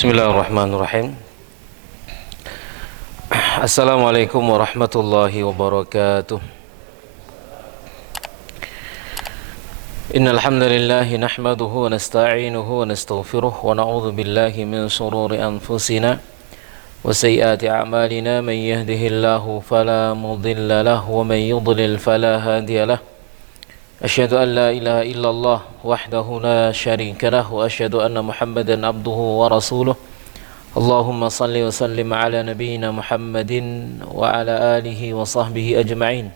Bismillahirrahmanirrahim. Assalamualaikum warahmatullahi wabarakatuh. Innal hamdalillah nahmaduhu wa nasta'inuhu wa nastaghfiruh wa na'udzu billahi min shururi anfusina wa sayyiati a'malina. Man yahdihillahu fala mudilla lahu wa man yudlil fala hadiya lahu. Asyhadu an la ilaha illallah wahdahu la syarika lahu wa asyhadu anna Muhammadan abduhu wa rasuluh. Allahumma salli wa sallim ala nabiyyina Muhammadin wa ala alihi wa sahbihi ajma'in.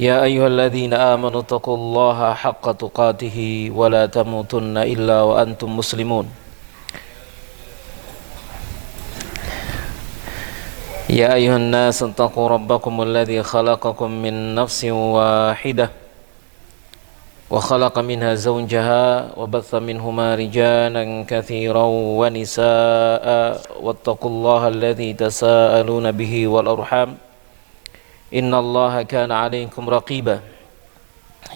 Ya ayyuhalladzina amanu taqullaha haqqa tuqatih wa la tamutunna illa wa antum muslimun. Ya ayuhan nas taqu rabbakum alladhi khalaqakum min nafsin wahidah wa khalaqa minha zawjaha wa batha minhuma rijalan katsiran wa nisaa wattaqullaha alladhi tasaaluna bihi wal arham innallaha kana 'alaykum raqiba.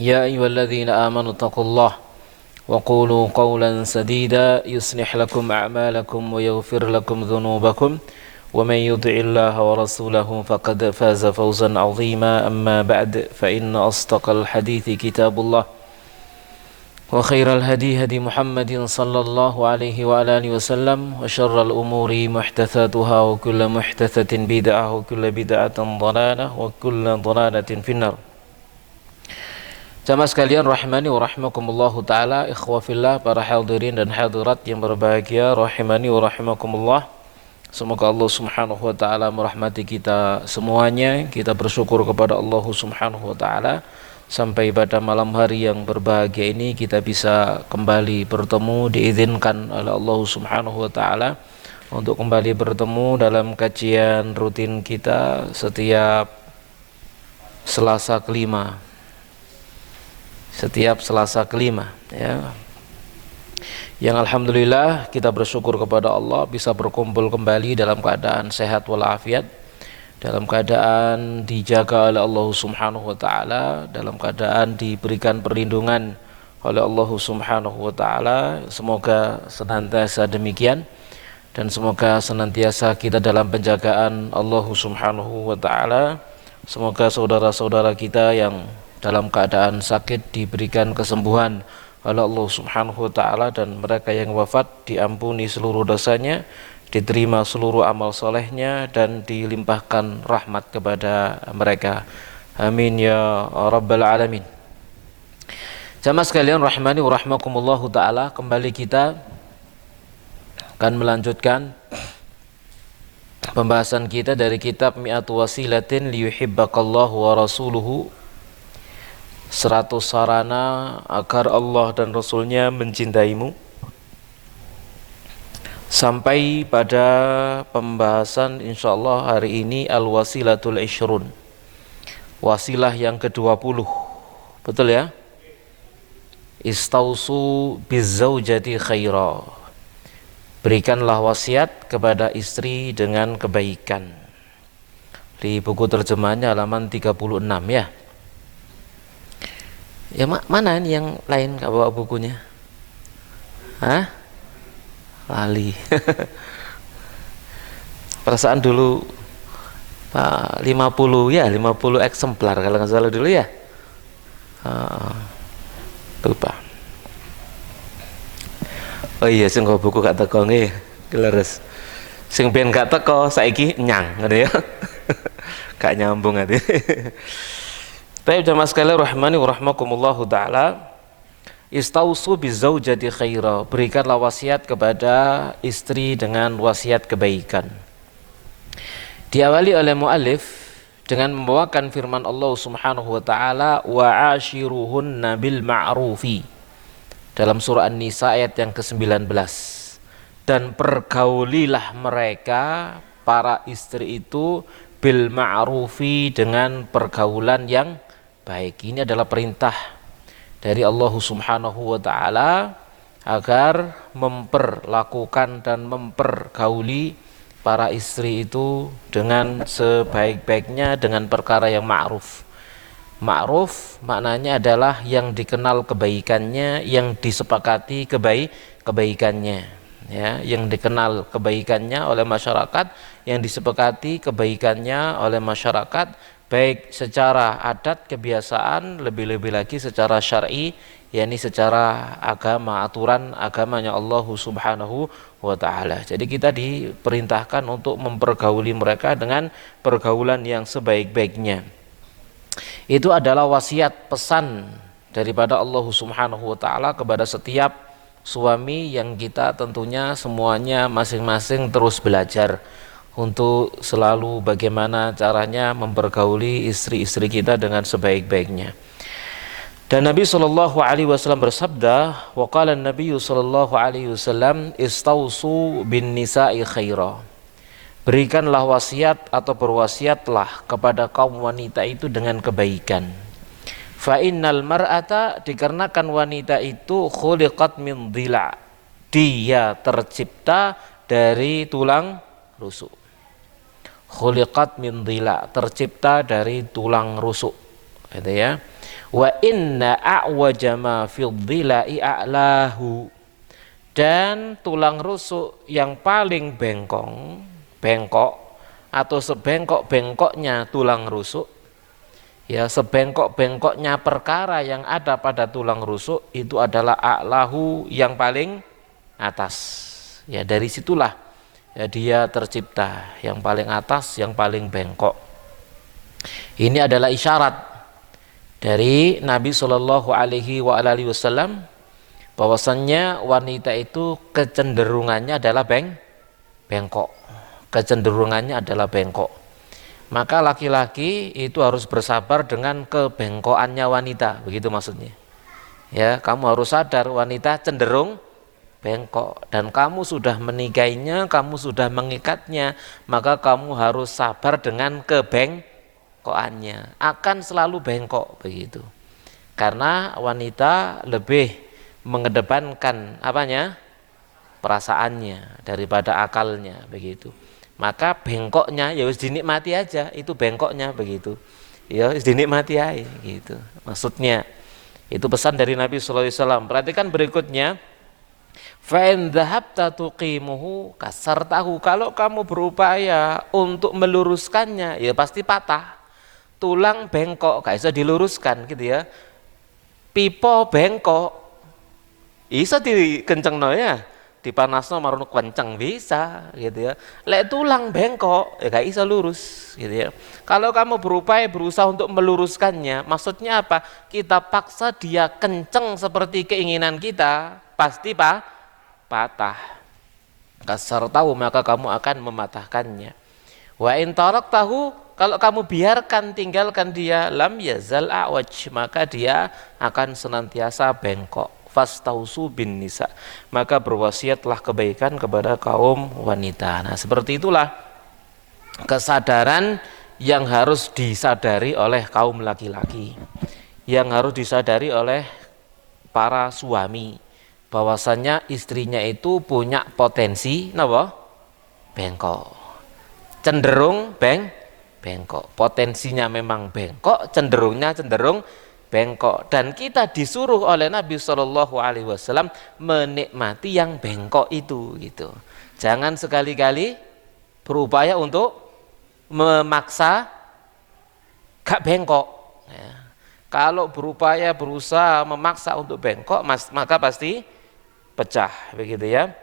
Ya ayyuhalladzina amanu taqullaha wa qulu qawlan sadida yuslih lakum a'malakum wa yaghfir lakum dhunubakum ومن يطع الله ورسوله فقد فاز فوزا عظيما. أما بعد فإن أصدق الحديث كتاب الله وخير الهدي هدي محمد صلى الله عليه وعلى آله وسلم وشر الأمور محدثاتها وكل محدثة بدعة وكل بدعة ضلالة وكل ضلالة في النار. Jamaah sekalian rahimani wa rahimakumullahu taala, ikhwafillah, para hadirin dan hadirat yang berbahagia rahimani wa rahimakumullah. Semoga Allah subhanahu wa ta'ala merahmati kita semuanya. Kita bersyukur kepada Allah subhanahu wa ta'ala sampai pada malam hari yang berbahagia ini kita bisa kembali bertemu, diizinkan oleh Allah subhanahu wa ta'ala untuk kembali bertemu dalam kajian rutin kita setiap Selasa kelima. Setiap Selasa kelima, ya. Yang alhamdulillah kita bersyukur kepada Allah bisa berkumpul kembali dalam keadaan sehat walafiat, dalam keadaan dijaga oleh Allah subhanahu wa ta'ala, dalam keadaan diberikan perlindungan oleh Allah subhanahu wa ta'ala. Semoga senantiasa demikian dan semoga senantiasa kita dalam penjagaan Allah subhanahu wa ta'ala. Semoga saudara-saudara kita yang dalam keadaan sakit diberikan kesembuhan oleh Allah subhanahu wa ta'ala, dan mereka yang wafat diampuni seluruh dosanya, diterima seluruh amal solehnya, dan dilimpahkan rahmat kepada mereka. Amin ya rabbal alamin. Jamaah sekalian rahimani wa rahimakumullahu ta'ala, kembali kita akan melanjutkan pembahasan kita dari kitab Mi'atu Wasilatin liyuhibbakallahu wa rasuluhu, 100 sarana agar Allah dan Rasulnya mencintaimu, sampai pada pembahasan insyaallah hari ini al-wasilatul ishrun, wasilah yang ke-20. Betul ya? Istausu bizzaujati khaira, berikanlah wasiat kepada istri dengan kebaikan. Di buku terjemahannya halaman 36 ya. Ya mana ini yang lain, gak bawa bukunya? Hah? Lali. Perasaan dulu 50 ya, 50 eksemplar kalau nggak salah dulu ya. Lupa. Oh iya, sing nggo buku gak teko nggih, leres. Sing ben gak teko saiki nyang, ngono ya. Gak nyambung ati. Baik jamaah sekalian rahmani wa rahmakumullahu ta'ala, istausu bizzaujati khaira, berikanlah wasiat kepada istri dengan wasiat kebaikan. Diawali oleh muallif dengan membawakan firman Allah subhanahu wa ta'ala, wa ashiruhunna bil ma'rufi, dalam surah An-Nisa ayat yang ke-19. Dan pergaulilah mereka, para istri itu, bil ma'rufi, dengan pergaulan yang baik. Ini adalah perintah dari Allah subhanahu wa ta'ala agar memperlakukan dan mempergauli para istri itu dengan sebaik-baiknya, dengan perkara yang ma'ruf. Ma'ruf maknanya adalah yang dikenal kebaikannya, yang disepakati kebaikannya. ya, yang dikenal kebaikannya oleh masyarakat, yang disepakati kebaikannya oleh masyarakat, baik secara adat kebiasaan, lebih-lebih lagi secara syar'i, yakni secara agama, aturan agamanya Allah Subhanahu wa taala. Jadi kita diperintahkan untuk mempergauli mereka dengan pergaulan yang sebaik-baiknya. Itu adalah wasiat pesan daripada Allah Subhanahu wa taala kepada setiap suami, yang kita tentunya semuanya masing-masing terus belajar untuk selalu bagaimana caranya mempergauli istri-istri kita dengan sebaik-baiknya. Dan Nabi sallallahu alaihi wasallam bersabda, wa qala an-nabiy sallallahu alaihi wasallam, istausu bin nisa'i khaira. Berikanlah wasiat atau berwasiatlah kepada kaum wanita itu dengan kebaikan. Fa innal mar'ata, dikarenakan wanita itu khuliqat min dhila, dia tercipta dari tulang rusuk. Khuliqat min dhila, tercipta dari tulang rusuk, gitu ya. Wa inna a'waja ma fil dhila'i a'lahu, dan tulang rusuk yang paling bengkok atau sebengkok-bengkoknya tulang rusuk, ya, sebengkok-bengkoknya perkara yang ada pada tulang rusuk itu adalah a'lahu, yang paling atas. Ya, dari situlah ya dia tercipta, yang paling atas, yang paling bengkok. Ini adalah isyarat dari Nabi Shallallahu Alaihi Wasallam bahwasannya wanita itu kecenderungannya adalah bengkok, kecenderungannya adalah bengkok. Maka laki-laki itu harus bersabar dengan kebengkokannya wanita, begitu maksudnya. Ya, kamu harus sadar wanita cenderung bengkok, dan kamu sudah menikahinya, kamu sudah mengikatnya, maka kamu harus sabar dengan kebengkokannya. Akan selalu bengkok begitu. Karena wanita lebih mengedepankan apanya? Perasaannya daripada akalnya, begitu. Maka bengkoknya ya wis dinikmati aja, itu bengkoknya begitu. Ya wis dinikmati aja gitu. Maksudnya itu pesan dari Nabi sallallahu alaihi wasallam. Perhatikan berikutnya, fa in dhahabta tuqimuhu kasartahu, kalau kamu berupaya untuk meluruskannya ya pasti patah. Tulang bengkok gak bisa diluruskan gitu ya. Pipo bengkok iso dikencengno ya, dipanasno marun kenceng bisa gitu ya. Lek tulang bengkok ya gak bisa lurus gitu ya. Kalau kamu berusaha untuk meluruskannya, maksudnya apa? Kita paksa dia kenceng seperti keinginan kita, pasti patah. Kasar tahu, maka kamu akan mematahkannya. Wa in taraktahu, kalau kamu biarkan, tinggalkan dia, lam yazal a'waj, maka dia akan senantiasa bengkok. Fastausu bin nisa, maka berwasiatlah kebaikan kepada kaum wanita. Nah, seperti itulah kesadaran yang harus disadari oleh kaum laki-laki, yang harus disadari oleh para suami, bahwasannya istrinya itu punya potensi napa? Bengkok. Cenderung bengkok. Potensinya memang bengkok, cenderung bengkok, dan kita disuruh oleh Nabi Shallallahu Alaihi Wasallam menikmati yang bengkok itu gitu. Jangan sekali-kali berupaya untuk memaksa gak bengkok ya. Kalau berusaha memaksa untuk bengkok, maka pasti pecah begitu ya.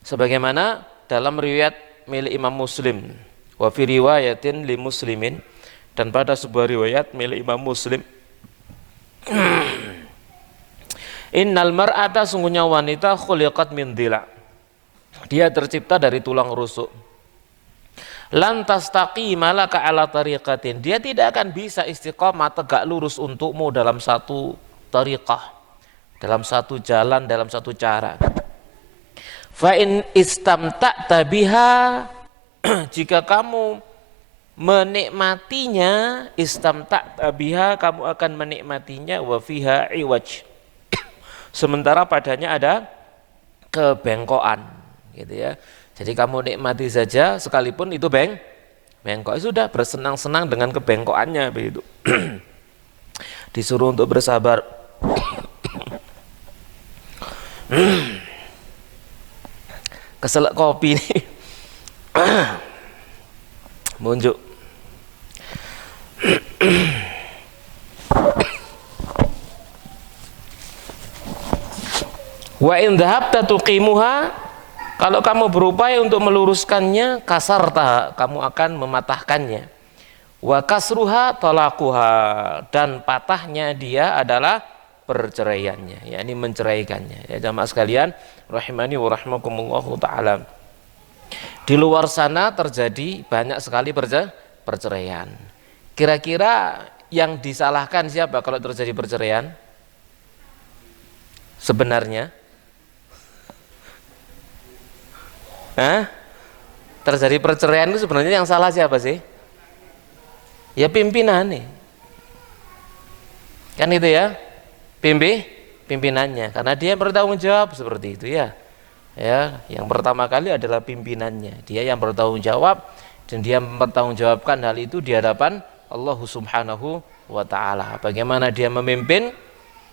Sebagaimana dalam riwayat milik Imam Muslim, wa fi riwayatin li Muslimin, dan pada sebuah riwayat milik Imam Muslim, innal mar'ata, sungguhnya wanita, khuliqat min dhila, dia tercipta dari tulang rusuk. Lantas taqima laka ala tariqatin, dia tidak akan bisa istiqomah tegak lurus untukmu dalam satu tariqah, dalam satu jalan, dalam satu cara. Fa in istamta'ta biha, jika kamu menikmatinya, istamta'ta biha, kamu akan menikmatinya, wa fiha iwaj, sementara padanya ada kebengkokan gitu ya. Jadi kamu nikmati saja sekalipun itu bengkok, sudah bersenang-senang dengan kebengkokannya begitu. Disuruh untuk bersabar. Keselak kopi nih. Munjuk. Wa in dhahabta tuqimuha, kalau kamu berupaya untuk meluruskannya, kasarta, kamu akan mematahkannya. Wa kasruha talaquha, dan patahnya dia adalah perceraiannya, yakni menceraikannya. Ya jamaah sekalian, rahimani wa rahimakumullahu taala. Di luar sana terjadi banyak sekali perceraian. Kira-kira yang disalahkan siapa kalau terjadi perceraian? Sebenarnya terjadi perceraian itu sebenarnya yang salah siapa sih? Ya pimpinan nih. Kan itu ya, pimpinannya, karena dia bertanggung jawab seperti itu ya. Ya, yang pertama kali adalah pimpinannya. Dia yang bertanggung jawab dan dia mempertanggungjawabkan hal itu di hadapan Allah Subhanahu wa taala. Bagaimana dia memimpin?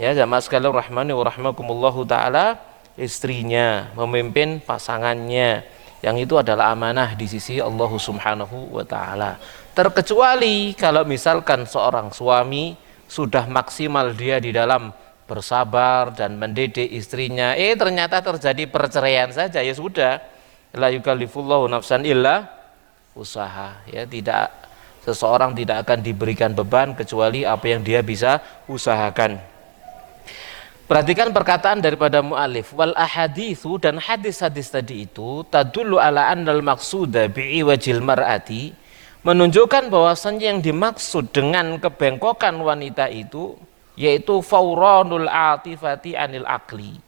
Ya, jamaah sekalian rahmani wa rahmakumullahu taala, istrinya memimpin pasangannya, yang itu adalah amanah di sisi Allah Subhanahu wa taala. Terkecuali kalau misalkan seorang suami sudah maksimal dia di dalam bersabar dan mendidik istrinya, ternyata terjadi perceraian saja, ya sudah, la yukallifullahu nafsan illa usaha, ya tidak, seseorang tidak akan diberikan beban kecuali apa yang dia bisa usahakan. Perhatikan perkataan daripada mu'alif, wal ahaditsu, dan hadis-hadis tadi itu tadullu ala annal maqsuda bi'iwajil mar'ati, menunjukkan bahwasannya yang dimaksud dengan kebengkokan wanita itu yaitu fauranul atifati anil akli,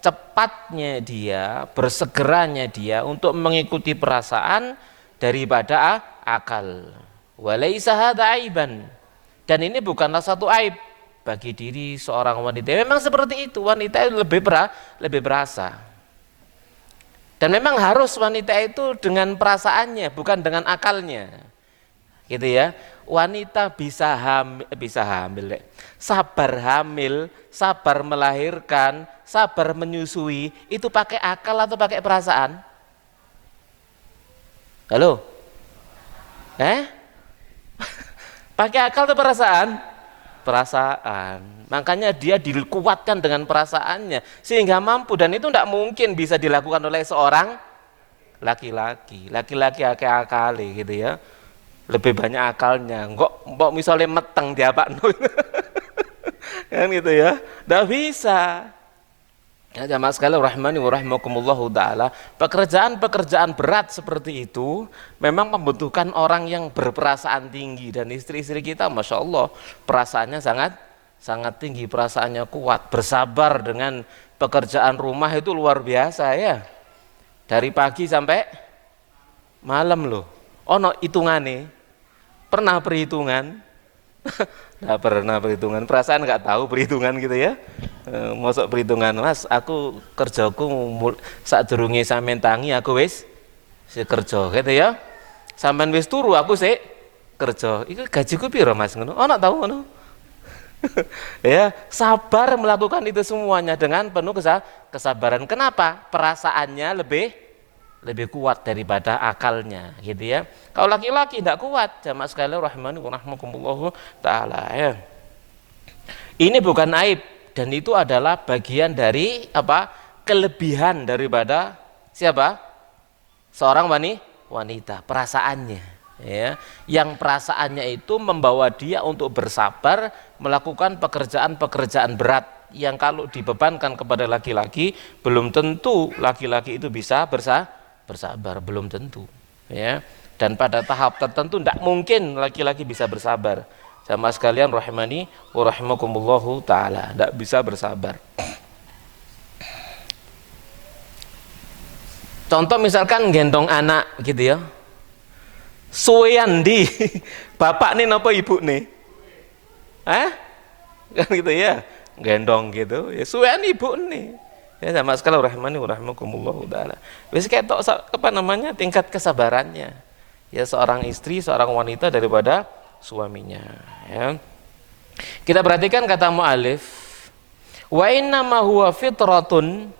cepatnya dia, bersegeranya dia untuk mengikuti perasaan daripada akal. Walaisa hadza aiban, dan ini bukanlah satu aib bagi diri seorang wanita. Memang seperti itu, wanita itu lebih berasa. Dan memang harus wanita itu dengan perasaannya, bukan dengan akalnya. Gitu ya. Wanita bisa hamil, sabar hamil, sabar melahirkan, sabar menyusui, itu pakai akal atau pakai perasaan? Halo? Pakai akal atau perasaan? Perasaan. Makanya dia dikuatkan dengan perasaannya sehingga mampu, dan itu tidak mungkin bisa dilakukan oleh seorang laki-laki. Laki-laki akal-akali gitu ya. Lebih banyak akalnya. Kok misalnya meteng dia Pak Nur. Kan gitu ya. Tidak bisa. Ya jamaah sekalian rahmani wa rahimakumullahu taala, pekerjaan-pekerjaan berat seperti itu memang membutuhkan orang yang berperasaan tinggi, dan istri-istri kita Masya Allah perasaannya sangat tinggi, perasaannya kuat, bersabar dengan pekerjaan rumah itu luar biasa ya. Dari pagi sampai malam loh. Ono hitungane. Pernah perhitungan? Nggak pernah perhitungan, perasaan nggak tahu perhitungan gitu ya. Masuk perhitungan, Mas, aku kerjaku saat durunge sampean tangi aku wis kerja gitu ya. Sampean wis turu aku sik kerja. Iku gajiku piro Mas ngono? Ono tahu ngono? Ya, sabar melakukan itu semuanya dengan penuh kesabaran. Kenapa? Perasaannya lebih kuat daripada akalnya gitu ya. Kalau laki-laki tidak kuat, jamaah sekalian rahmani wa rahmakumullah taala ya. Ini bukan aib, dan itu adalah bagian dari apa? Kelebihan daripada siapa? Seorang wanita, perasaannya ya. Yang perasaannya itu membawa dia untuk bersabar melakukan pekerjaan-pekerjaan berat yang kalau dibebankan kepada laki-laki belum tentu laki-laki itu bisa bersabar, belum tentu ya. Dan pada tahap tertentu tidak mungkin laki-laki bisa bersabar. Jamaah sekalian rahimani wa rahimakumullahu taala, tidak bisa bersabar. Contoh misalkan gendong anak gitu ya, suwean di bapak nih napa ibu nih, kan gitu ya, gendong gitu ya, suwean ibu nih. Ya sama sekali rahimani wa rahimakumullahu taala. Wis ketok apa namanya tingkat kesabarannya ya seorang istri, seorang wanita daripada suaminya ya. Kita perhatikan kata mu'alif, wa inna ma huwa fitratun,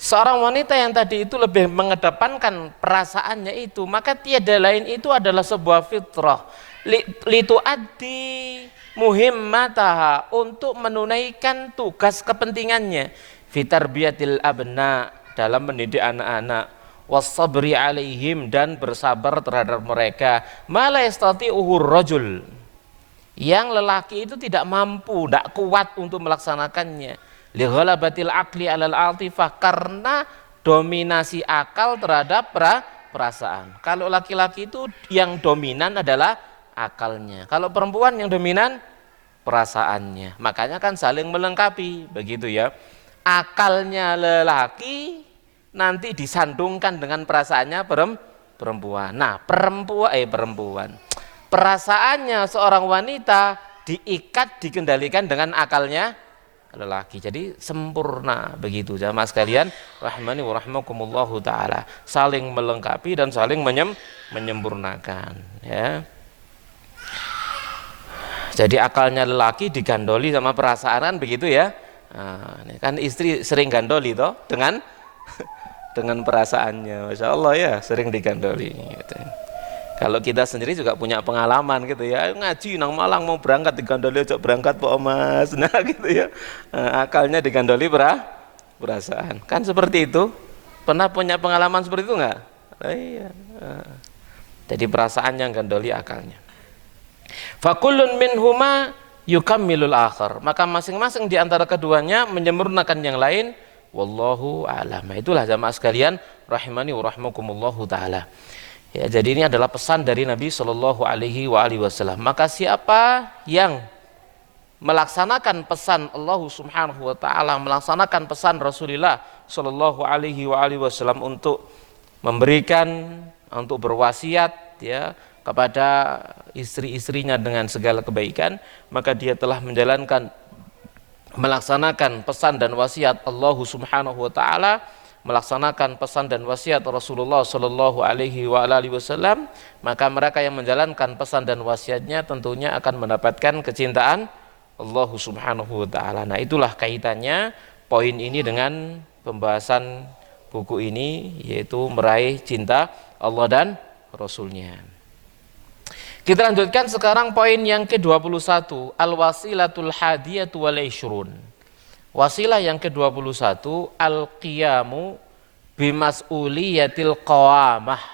Seorang wanita yang tadi itu lebih mengedepankan perasaannya itu, maka tiada lain itu adalah sebuah fitrah. Litu addi muhimmataha, untuk menunaikan tugas kepentingannya, fitarbiyatil abna, dalam mendidik anak-anak, wasabri alaihim, dan bersabar terhadap mereka, mala yastati'uhu rajul, yang lelaki itu tidak mampu, tidak kuat untuk melaksanakannya, li ghalabatil aqli alal atifah, karena dominasi akal terhadap perasaan. Kalau laki-laki itu yang dominan adalah akalnya, kalau perempuan yang dominan perasaannya. Makanya kan saling melengkapi, begitu ya. Akalnya lelaki nanti disandungkan dengan perasaannya perempuan. Nah, perempuan. Perasaannya seorang wanita diikat, dikendalikan dengan akalnya lelaki. Jadi sempurna, begitu jamaah sekalian rahimani wa rahimakumullahu taala. Saling melengkapi dan saling menyempurnakan, ya. Jadi akalnya lelaki digandoli sama perasaan, begitu ya. Nah, ini kan istri sering gandoli toh dengan perasaannya, masya Allah ya, sering digandoli. Gitu. Kalau kita sendiri juga punya pengalaman gitu ya, ngaji nang Malang mau berangkat digandoli, ajak berangkat Pak Mas, nah gitu ya. Nah, akalnya digandoli perasaan, kan seperti itu. Pernah punya pengalaman seperti itu nggak? Nah, iya. Jadi perasaan yang gandoli akalnya. Fakullun minhuma yukammilul akhar, maka masing-masing di antara keduanya menyempurnakan yang lain. Wallahu a'lam. Itulah jamaah sekalian rahimani wa rahimakumullahu taala. Ya, jadi ini adalah pesan dari Nabi Shallallahu Alaihi Wasallam. Maka siapa yang melaksanakan pesan Allah Subhanahu Wa Taala, melaksanakan pesan Rasulullah Shallallahu Alaihi Wasallam untuk memberikan, untuk berwasiat ya kepada istri-istrinya dengan segala kebaikan, maka dia telah melaksanakan pesan dan wasiat Allah Subhanahu Wa Taala, melaksanakan pesan dan wasiat Rasulullah Shallallahu Alaihi Wasallam. Maka mereka yang menjalankan pesan dan wasiatnya tentunya akan mendapatkan kecintaan Allah Subhanahu Wa Taala. Nah, itulah kaitannya poin ini dengan pembahasan buku ini, yaitu meraih cinta Allah dan Rasulnya. Kita lanjutkan sekarang poin yang ke-21, al-wasilatul hadiyatu wal ishrun. Wasilah yang ke-21, al-qiyamu bimas'uliyatil qawamah,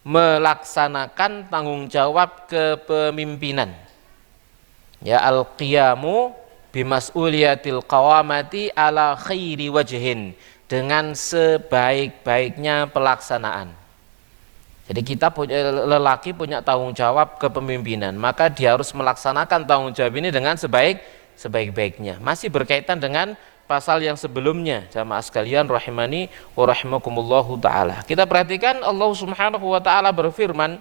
melaksanakan tanggung jawab kepemimpinan. Ya, al-qiyamu bimas'uliyatil qawamati ala khairi wajhin, dengan sebaik-baiknya pelaksanaan. Jadi lelaki punya tanggung jawab kepemimpinan, maka dia harus melaksanakan tanggung jawab ini dengan sebaik-baiknya. Masih berkaitan dengan pasal yang sebelumnya, jamaah sekalian rahimani wa rahimakumullahu taala. Kita perhatikan Allah Subhanahu wa taala berfirman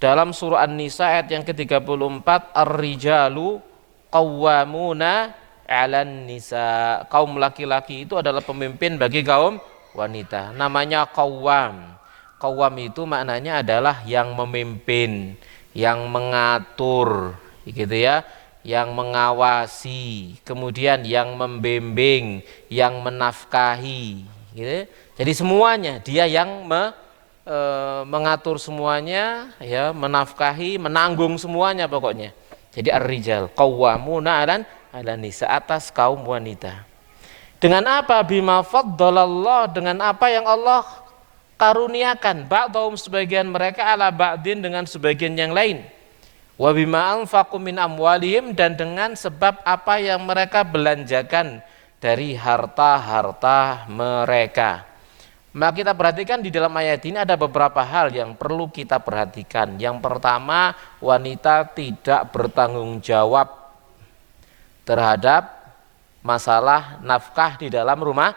dalam surah An-Nisa ayat yang ke-34, ar-rijalu qawwamuna 'alan nisa. Kaum laki-laki itu adalah pemimpin bagi kaum wanita. Namanya qawwam. Qawwam itu maknanya adalah yang memimpin, yang mengatur, gitu ya, yang mengawasi, kemudian yang membimbing, yang menafkahi, gitu. Jadi semuanya dia yang mengatur semuanya, ya, menafkahi, menanggung semuanya pokoknya. Jadi ar-rijal qawwamuna 'alan nisa, atas kaum wanita. Dengan apa? Bima faddalallah, dengan apa yang Allah karuniakan, ba'dhum, sebagian mereka, ala ba'din, dengan sebagian yang lain. Wa bima anfaqu min amwalihim, dan dengan sebab apa yang mereka belanjakan dari harta-harta mereka. Maka kita perhatikan di dalam ayat ini ada beberapa hal yang perlu kita perhatikan. Yang pertama, wanita tidak bertanggung jawab terhadap masalah nafkah di dalam rumah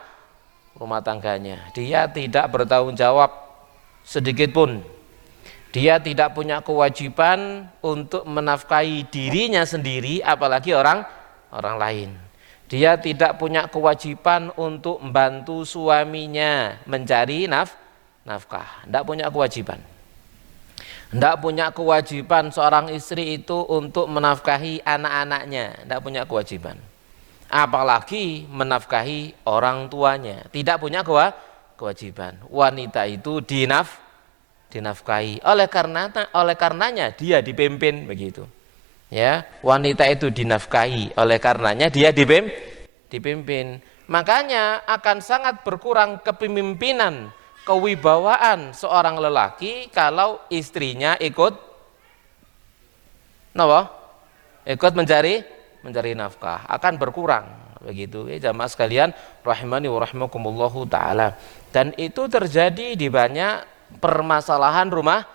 tangganya. Dia tidak bertanggung jawab sedikit pun. Dia tidak punya kewajiban untuk menafkahi dirinya sendiri, apalagi orang lain. Dia tidak punya kewajiban untuk membantu suaminya mencari nafkah. Tidak punya kewajiban. Tidak punya kewajiban seorang istri itu untuk menafkahi anak-anaknya. Tidak punya kewajiban. apalagi menafkahi orang tuanya, tidak punya kewajiban. Wanita itu dinafkahi. Oleh karenanya dia dipimpin begitu. Ya, wanita itu dinafkahi, oleh karenanya dia dipimpin. Makanya akan sangat berkurang kepemimpinan, kewibawaan seorang lelaki kalau istrinya ikut napa? Ikut mencari nafkah, akan berkurang begitu ya jamaah sekalian rahimani wa rahimakumullahu taala. Dan itu terjadi di banyak permasalahan rumah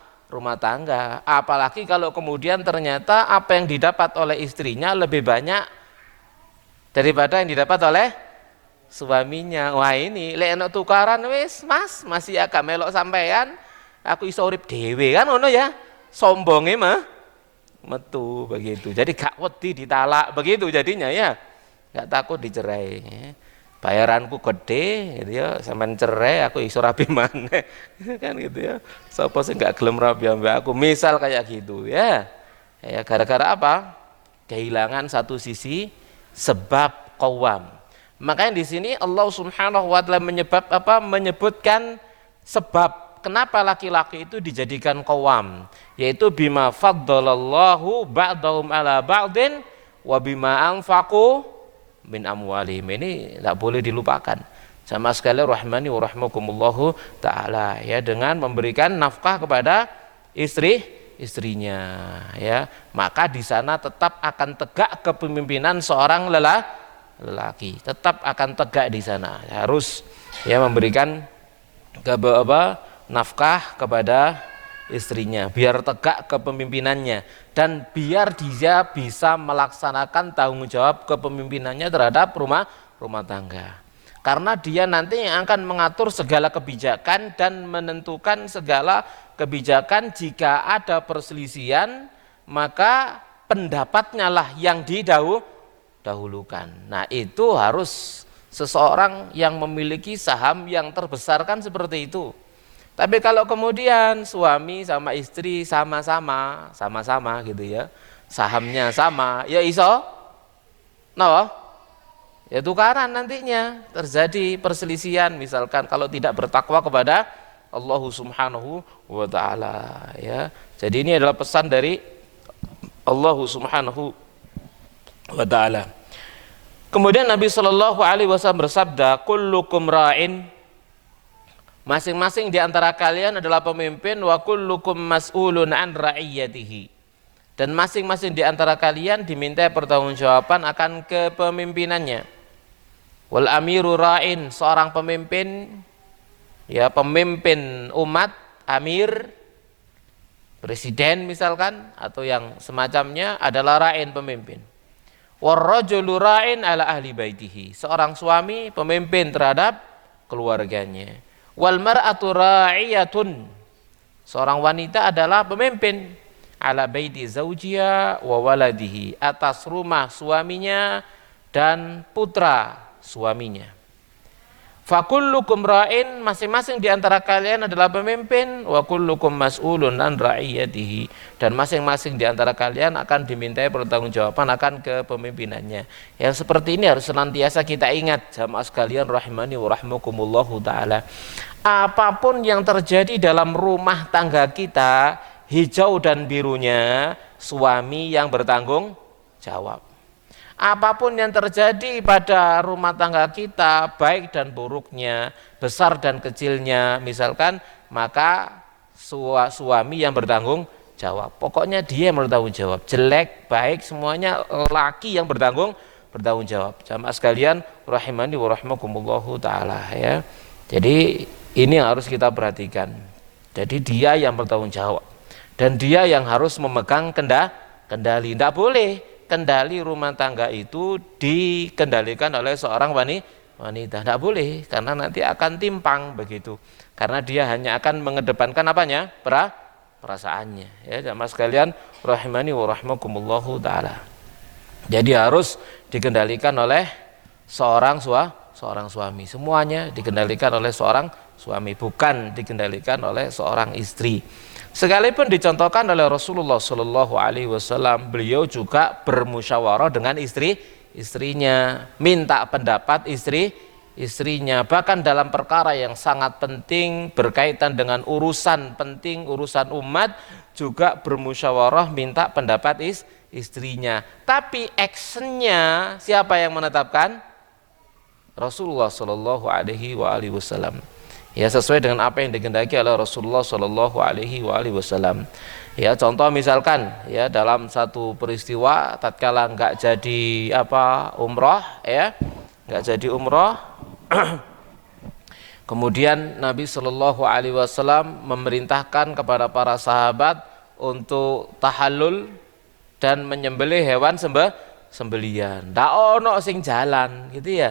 tangga, apalagi kalau kemudian ternyata apa yang didapat oleh istrinya lebih banyak daripada yang didapat oleh suaminya. Wah ini lek enak tukaran wis mas masih agak melok sampean, aku iso urip dhewe kan ngono ya, sombonge mah metu begitu. Jadi gak wedi ditalak begitu jadinya ya, gak takut dicerai. Bayaranku gede gitu ya, sampean cerai aku iso rabi maneh kan gitu ya. Sapa sing gak gelem rabi ambek aku, misal kayak gitu ya. Ya gara-gara apa? Kehilangan satu sisi sebab qawam. Makanya di sini Allah Subhanahu wa taala menyebutkan sebab kenapa laki-laki itu dijadikan qawam, yaitu bima faddalallahu ba'dahum ala ba'din wa bima anfaqu min amwalihim. Ini tidak boleh dilupakan sama sekali rahmani wa rahmakumullahu taala ya, dengan memberikan nafkah kepada istrinya ya, maka di sana tetap akan tegak kepemimpinan seorang lelaki, tetap akan tegak di sana, harus ya memberikan nafkah kepada istrinya biar tegak kepemimpinannya dan biar dia bisa melaksanakan tanggung jawab kepemimpinannya terhadap rumah tangga, karena dia nanti yang akan mengatur segala kebijakan dan menentukan segala kebijakan. Jika ada perselisihan maka pendapatnya lah yang didahulukan. Nah itu harus seseorang yang memiliki saham yang terbesar kan seperti itu. Tapi kalau kemudian suami sama istri sama-sama gitu ya, sahamnya sama, ya iso, no, ya tukaran nantinya terjadi perselisihan. Misalkan kalau tidak bertakwa kepada Allah Subhanahu wa taala ya. Jadi ini adalah pesan dari Allah Subhanahu wa taala. Kemudian Nabi Shallallahu alaihi wasallam bersabda, kullukum ra'in, masing-masing di antara kalian adalah pemimpin, wa kullukum mas'ulun an ra'iyatihi, dan masing-masing di antara kalian diminta pertanggungjawaban akan kepemimpinannya. Wal amiru ra'in, seorang pemimpin ya, pemimpin umat, amir, presiden misalkan atau yang semacamnya adalah ra'in, pemimpin. Warrajulu ra'in ala ahli baitihi, seorang suami pemimpin terhadap keluarganya. Wal mar'atu ra'iyatun, seorang wanita adalah pemimpin ala baiti zaujiha wa waladihi, atas rumah suaminya dan putra suaminya. Fakullukum ra'in, masing-masing di antara kalian adalah pemimpin, wa kullukum mas'ulun an ra'iyatihi, dan masing-masing di antara kalian akan dimintai pertanggungjawaban akan kepemimpinannya. Yang seperti ini harus senantiasa kita ingat jamaah sekalian rahimani wa rahmakumullahu taala. Apapun yang terjadi dalam rumah tangga kita, hijau dan birunya suami yang bertanggung jawab. Apapun yang terjadi pada rumah tangga kita, baik dan buruknya, besar dan kecilnya misalkan, maka suami yang bertanggung jawab. Pokoknya dia yang bertanggung jawab, jelek, baik, semuanya laki yang bertanggung jawab. Jamaah sekalian rahimani wa rahmakumullahu taala ya. Jadi ini yang harus kita perhatikan. Jadi dia yang bertanggung jawab dan dia yang harus memegang kendali. Tidak boleh kendali rumah tangga itu dikendalikan oleh seorang wanita. Tidak boleh, karena nanti akan timpang begitu. Karena dia hanya akan mengedepankan apanya? Perasaannya. Ya, jamaah sekalian rahimani wa rahmakumullahu taala. Jadi harus dikendalikan oleh seorang suami. Semuanya dikendalikan oleh seorang suami, bukan dikendalikan oleh seorang istri. Sekalipun dicontohkan oleh Rasulullah Shallallahu alaihi wasallam, beliau juga bermusyawarah dengan istrinya, minta pendapat istrinya, bahkan dalam perkara yang sangat penting berkaitan dengan urusan penting, urusan umat juga bermusyawarah minta pendapat istrinya. Tapi actionnya siapa yang menetapkan? Rasulullah Shallallahu Alaihi Wasallam. Ya, sesuai dengan apa yang dikehendaki oleh Rasulullah Shallallahu Alaihi Wasallam. Ya, contoh misalkan ya dalam satu peristiwa tatkala nggak jadi umroh, ya nggak jadi umroh, kemudian Nabi Shallallahu Alaihi Wasallam memerintahkan kepada para sahabat untuk tahallul dan menyembelih hewan sembelian. Ndak ono sing jalan gitu ya.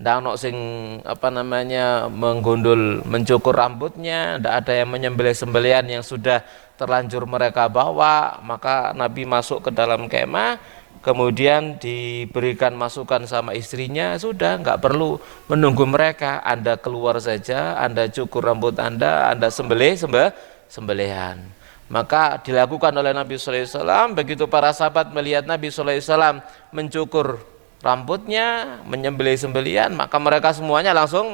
Ndak ono sing menggundul, mencukur rambutnya, ndak ada yang menyembelih sembelian yang sudah terlanjur mereka bawa. Maka Nabi masuk ke dalam kemah, kemudian diberikan masukan sama istrinya, sudah nggak perlu menunggu mereka, Anda keluar saja, Anda cukur rambut Anda sembelihan. Maka dilakukan oleh Nabi sallallahu alaihi wasallam. Begitu para sahabat melihat Nabi sallallahu alaihi wasallam mencukur rambutnya, menyembelih sembelihan, maka mereka semuanya langsung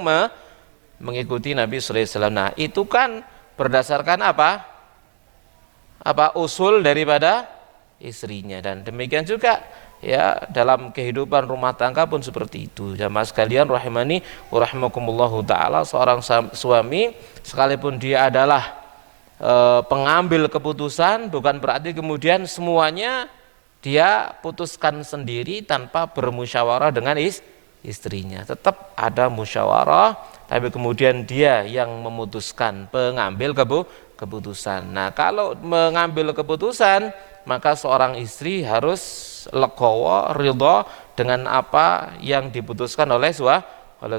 mengikuti Nabi sallallahu alaihi wasallam. Nah, itu kan berdasarkan usul daripada istrinya. Dan demikian juga ya dalam kehidupan rumah tangga pun seperti itu. Jamaah sekalian rahimani wa rahimakumullahu taala, seorang suami sekalipun dia adalah pengambil keputusan, bukan berarti kemudian semuanya dia putuskan sendiri tanpa bermusyawarah dengan istrinya. Tetap ada musyawarah, tapi kemudian dia yang memutuskan, pengambil keputusan. Nah, kalau mengambil keputusan, maka seorang istri harus legowo, ridho dengan apa yang diputuskan oleh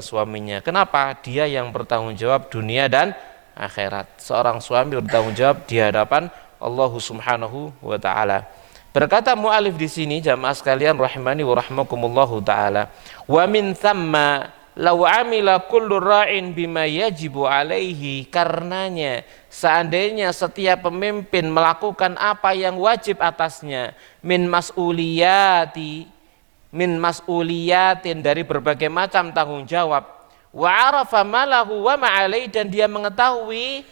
suaminya. Kenapa? Dia yang bertanggung jawab dunia dan akhirat. Seorang suami bertanggung jawab di hadapan Allah Subhanahu wa taala. Berkata mu'alif di sini, jamaah sekalian rahimani wa rahmakumullahu taala, wa min thamma law amila kullu ra'in bima yajibu alaihi, karenanya seandainya setiap pemimpin melakukan apa yang wajib atasnya, min mas'uliyatin, dari berbagai macam tanggung jawab, wa arafa malahu wa ma'alai, dan dia mengetahui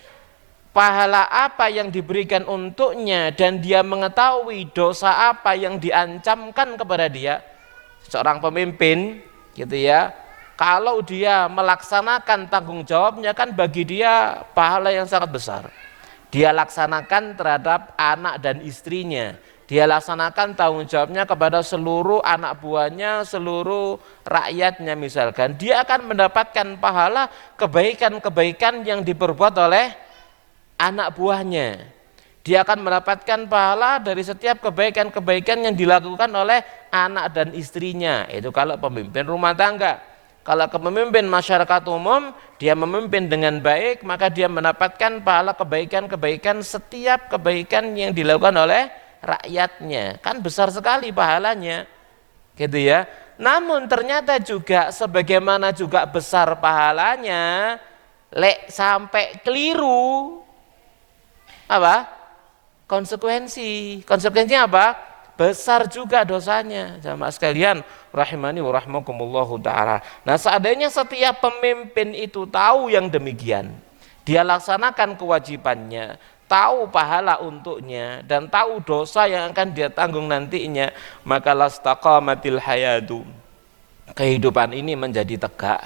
pahala apa yang diberikan untuknya, dan dia mengetahui dosa apa yang diancamkan kepada dia. Seorang pemimpin gitu ya, kalau dia melaksanakan tanggung jawabnya, kan bagi dia pahala yang sangat besar. Dia laksanakan terhadap anak dan istrinya, dia laksanakan tanggung jawabnya kepada seluruh anak buahnya, seluruh rakyatnya misalkan, dia akan mendapatkan pahala kebaikan-kebaikan yang diperbuat oleh anak buahnya. Dia akan mendapatkan pahala dari setiap kebaikan-kebaikan yang dilakukan oleh anak dan istrinya. Itu kalau pemimpin rumah tangga. Kalau kepemimpin masyarakat umum, dia memimpin dengan baik, maka dia mendapatkan pahala kebaikan-kebaikan, setiap kebaikan yang dilakukan oleh rakyatnya. Kan besar sekali pahalanya, gitu ya. Namun ternyata juga sebagaimana juga besar pahalanya, sampai keliru, konsekuensinya apa? Besar juga dosanya. Jamaah sekalian rahimani wa rahmakumullahu taala. Nah, seandainya setiap pemimpin itu tahu yang demikian, dia laksanakan kewajibannya, tahu pahala untuknya, dan tahu dosa yang akan dia tanggung nantinya, maka lastaqamatil hayatu, kehidupan ini menjadi tegak.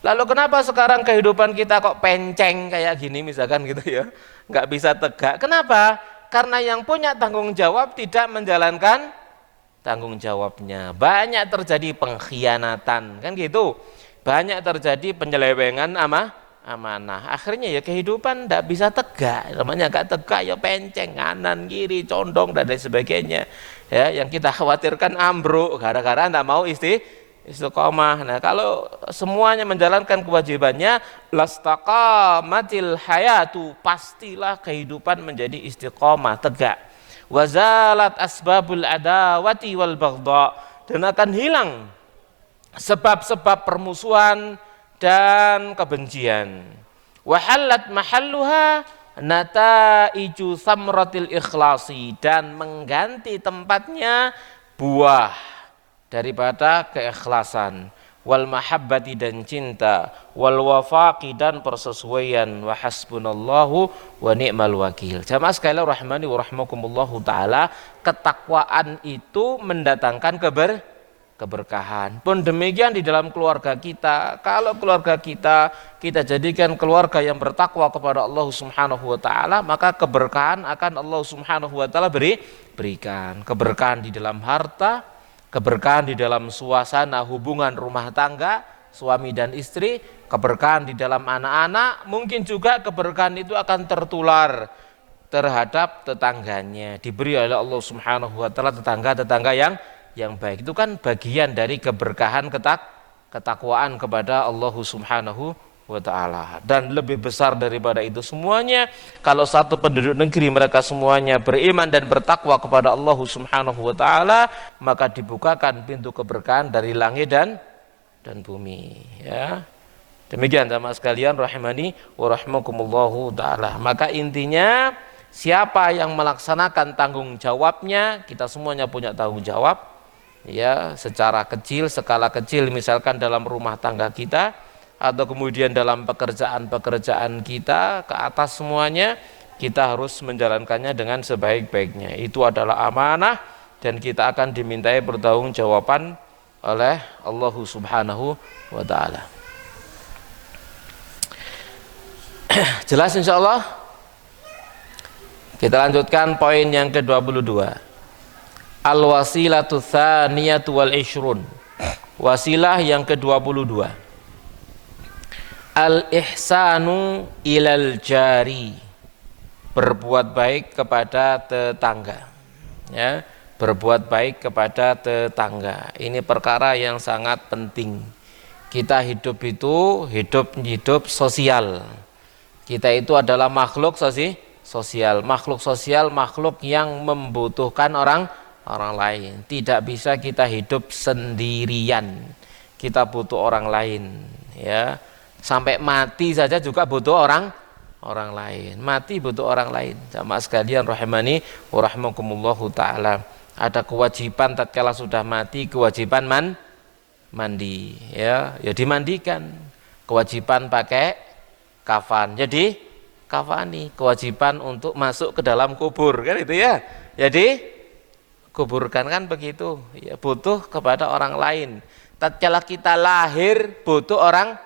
Lalu kenapa sekarang kehidupan kita kok penceng kayak gini misalkan gitu ya, nggak bisa tegak? Kenapa? Karena yang punya tanggung jawab tidak menjalankan tanggung jawabnya. Banyak terjadi pengkhianatan, kan gitu. Banyak terjadi penyelewengan amanah. Akhirnya ya kehidupan tidak bisa tegak. Namanya nggak tegak ya penceng, kanan kiri condong dan lain sebagainya. Ya, yang kita khawatirkan ambruk gara-gara tidak mau istiqomah. Nah, kalau semuanya menjalankan kewajibannya, lastaqamatil hayatu, pastilah kehidupan menjadi istiqomah, tegak. Wazalat asbabul adawati wal baghdha, dan akan hilang sebab-sebab permusuhan dan kebencian. Wahallat mahalluha nataiju samratil ikhlasi, dan mengganti tempatnya buah daripada keikhlasan, wal mahabbati dan cinta, wal wafaqi dan persesuaian, wa hasbunallahu wa ni'mal wakil. Jamaah sekalian rahmani wa rahmakumullahu taala, ketakwaan itu mendatangkan keberkahan. Pun demikian di dalam keluarga kita. Kalau keluarga kita jadikan keluarga yang bertakwa kepada Allah Subhanahu wa taala, maka keberkahan akan Allah Subhanahu wa taala berikan. Keberkahan di dalam harta, keberkahan di dalam suasana hubungan rumah tangga suami dan istri, keberkahan di dalam anak-anak, mungkin juga keberkahan itu akan tertular terhadap tetangganya, diberi oleh Allah Subhanahu wa taala tetangga-tetangga yang baik. Itu kan bagian dari keberkahan ketakwaan kepada Allah Subhanahu wa taala. Dan lebih besar daripada itu semuanya, kalau satu penduduk negeri mereka semuanya beriman dan bertakwa kepada Allah Subhanahu wa taala, maka dibukakan pintu keberkahan dari langit dan bumi, ya. Demikian jamaah sekalian rahimani wa rahmakumullahu taala. Maka intinya, siapa yang melaksanakan tanggung jawabnya, kita semuanya punya tanggung jawab, ya, secara kecil, skala kecil, misalkan dalam rumah tangga kita, atau kemudian dalam pekerjaan kita, ke atas semuanya kita harus menjalankannya dengan sebaik-baiknya. Itu adalah amanah dan kita akan dimintai pertanggungjawaban oleh Allah Subhanahu wa taala. Jelas insyaallah. Kita lanjutkan poin yang ke-22. Al-wasilatu tsaniyatu wal ishrun. Wasilah yang ke-22. Al-ihsanu ilal jari. Berbuat baik kepada tetangga. Ya, berbuat baik kepada tetangga. Ini perkara yang sangat penting. Kita hidup itu hidup sosial. Kita itu adalah makhluk sosial. Makhluk sosial, makhluk yang membutuhkan orang lain. Tidak bisa kita hidup sendirian. Kita butuh orang lain, ya. Sampai mati saja juga butuh orang lain. Mati butuh orang lain. Jamaah sekalian rahimani wa rahmakumullahu taala. Ada kewajiban tatkala sudah mati, kewajiban mandi, ya dimandikan. Kewajiban pakai kafan, jadi kafani. Kewajiban untuk masuk ke dalam kubur, kan itu ya. Jadi kuburkan, kan begitu. Ya, butuh kepada orang lain. Tatkala kita lahir butuh orang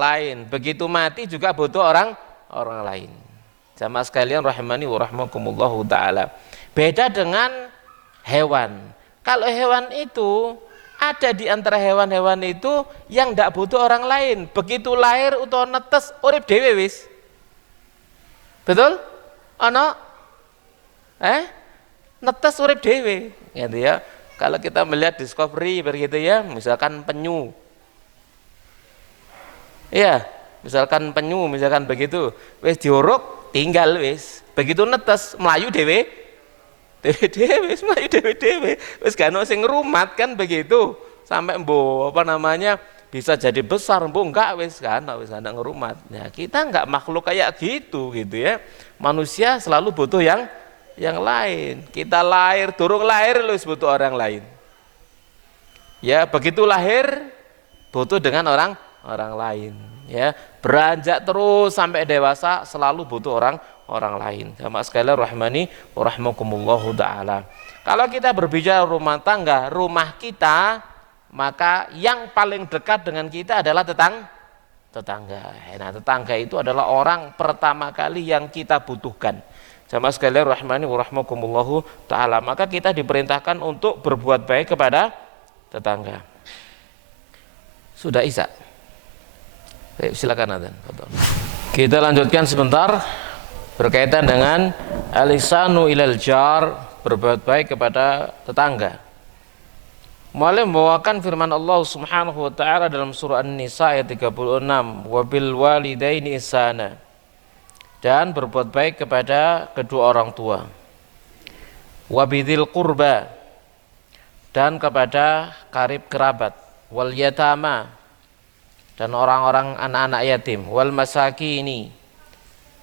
lain. Begitu mati juga butuh orang lain. Jamaah sekalian rahimani wa rahmakumullahu taala. Beda dengan hewan. Kalau hewan itu ada di antara hewan-hewan itu yang tidak butuh orang lain. Begitu lahir utawa netes urip dhewe wis. Betul? Ana? Netes urip dhewe, gitu ya. Kalau kita melihat Discovery begitu ya, misalkan penyu. Iya, misalkan penyu, misalkan begitu. Wis diuruk, tinggal wis. Begitu netes melayu dhewe. Dewe melayu dewe wis gak ono sing ngrumat, kan begitu. Sampai bisa jadi besar, enggak wis kan wis ana ngrumat. Nah, kita enggak makhluk kayak gitu ya. Manusia selalu butuh yang lain. Kita lahir, durung lahir wis butuh orang lain. Ya, begitu lahir butuh dengan orang lain, ya. Beranjak terus sampai dewasa selalu butuh orang lain. Jamaah sekalian rahmani wa rahmakumullahu taala. Kalau kita berbicara rumah tangga, rumah kita, maka yang paling dekat dengan kita adalah tetangga. Nah, tetangga itu adalah orang pertama kali yang kita butuhkan. Jamaah sekalian rahmani wa rahmakumullahu taala. Maka kita diperintahkan untuk berbuat baik kepada tetangga. Sudah Isa? Silakan adzan. Kita lanjutkan sebentar berkaitan dengan al-ihsanu ilal jar, berbuat baik kepada tetangga. Mulai membawakan firman Allah Subhanahu wa taala dalam surah An-Nisa ayat 36, wa bil walidaini ihsana, dan berbuat baik kepada kedua orang tua, wa bidzil qurba, dan kepada karib kerabat, wal yatama, dan orang-orang anak-anak yatim, wal masakini,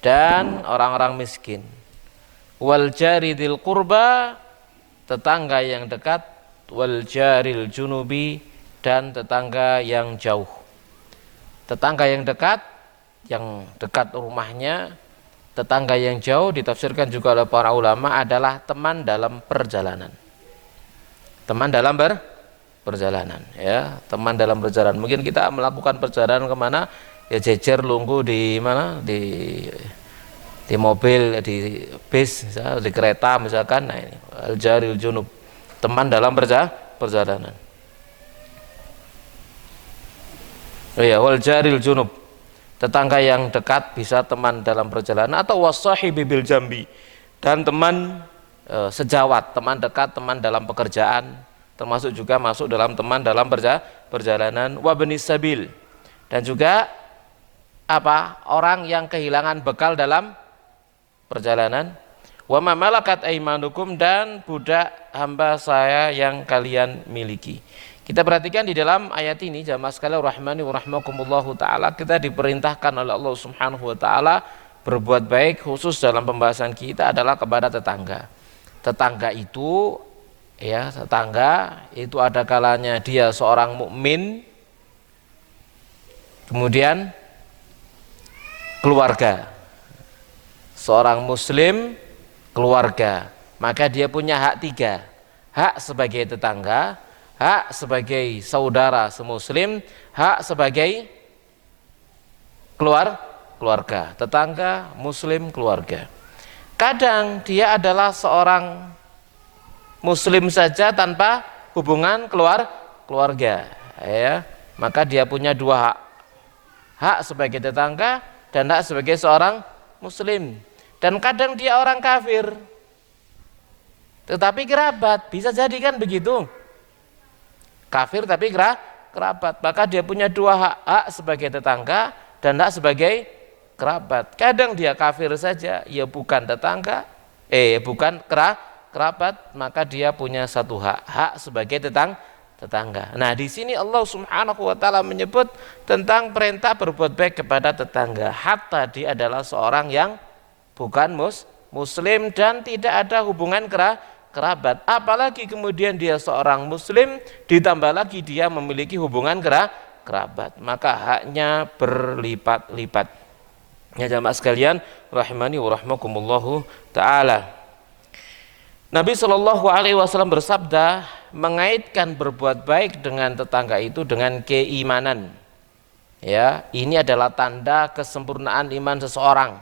dan orang-orang miskin, wal jari dzil qurba, tetangga yang dekat, wal jaril junubi, dan tetangga yang jauh. Tetangga yang dekat rumahnya, tetangga yang jauh ditafsirkan juga oleh para ulama adalah teman dalam perjalanan. Teman dalam perjalanan, ya, teman dalam perjalanan. Mungkin kita melakukan perjalanan kemana, ya jejer lungguh di mana, di mobil, di bis, di kereta misalkan. Nah ini al-jaril junub, teman dalam perjalanan. Oh ya, wal jaril junub, tetangga yang dekat, bisa teman dalam perjalanan, atau wasahibi bil jambi, dan teman sejawat, teman dekat, teman dalam pekerjaan, termasuk juga masuk dalam teman dalam perjalanan. Wa benis sabil, dan juga orang yang kehilangan bekal dalam perjalanan. Wa ma malakat aimanukum, dan budak hamba saya yang kalian miliki. Kita perhatikan di dalam ayat ini jamaah sekalian rahmani wa rahmakumullahu taala, kita diperintahkan oleh Allah Subhanahu wa taala berbuat baik, khusus dalam pembahasan kita adalah kepada tetangga. Tetangga itu, ya, tetangga itu ada kalanya dia seorang mukmin, kemudian keluarga, seorang muslim, keluarga. Maka dia punya hak 3. Hak sebagai tetangga, hak sebagai saudara semuslim, hak sebagai keluarga. Tetangga, muslim, keluarga. Kadang dia adalah seorang muslim saja tanpa hubungan keluarga, ya. Maka dia punya 2 hak. Hak sebagai tetangga dan hak sebagai seorang muslim. Dan kadang dia orang kafir, tetapi kerabat, bisa jadi kan begitu. Kafir tapi kerabat, maka dia punya 2 hak. Hak sebagai tetangga dan hak sebagai kerabat. Kadang dia kafir saja, ya bukan tetangga, bukan kerabat, maka dia punya 1 hak, hak sebagai tetangga. Nah, di sini Allah Subhanahu wa taala menyebut tentang perintah berbuat baik kepada tetangga, hatta dia adalah seorang yang bukan muslim dan tidak ada hubungan kerabat. Apalagi kemudian dia seorang muslim, ditambah lagi dia memiliki hubungan kerabat, maka haknya berlipat-lipat. Ya jamaah sekalian rahimani wa rahmakumullahu taala. Nabi Shallallahu alaihi wasallam bersabda, mengaitkan berbuat baik dengan tetangga itu dengan keimanan. Ya, ini adalah tanda kesempurnaan iman seseorang.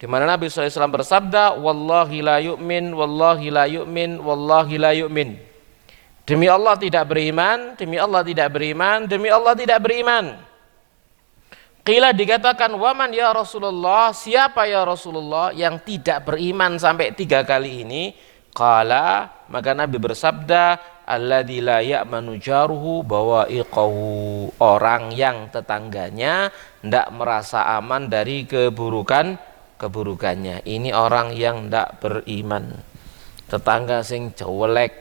Di mana Nabi SAW bersabda, wallahi la yu'min, wallahi la yu'min, wallahi la yu'min. Demi Allah tidak beriman, demi Allah tidak beriman, demi Allah tidak beriman. Qila, dikatakan, waman ya Rasulullah, siapa ya Rasulullah yang tidak beriman sampai 3 kali ini? Qala, maka Nabi bersabda, alladzi la ya'manu jaruhu bawa'iqahu, orang yang tetangganya tidak merasa aman dari keburukannya. Ini orang yang tidak beriman. Tetangga sing jelek,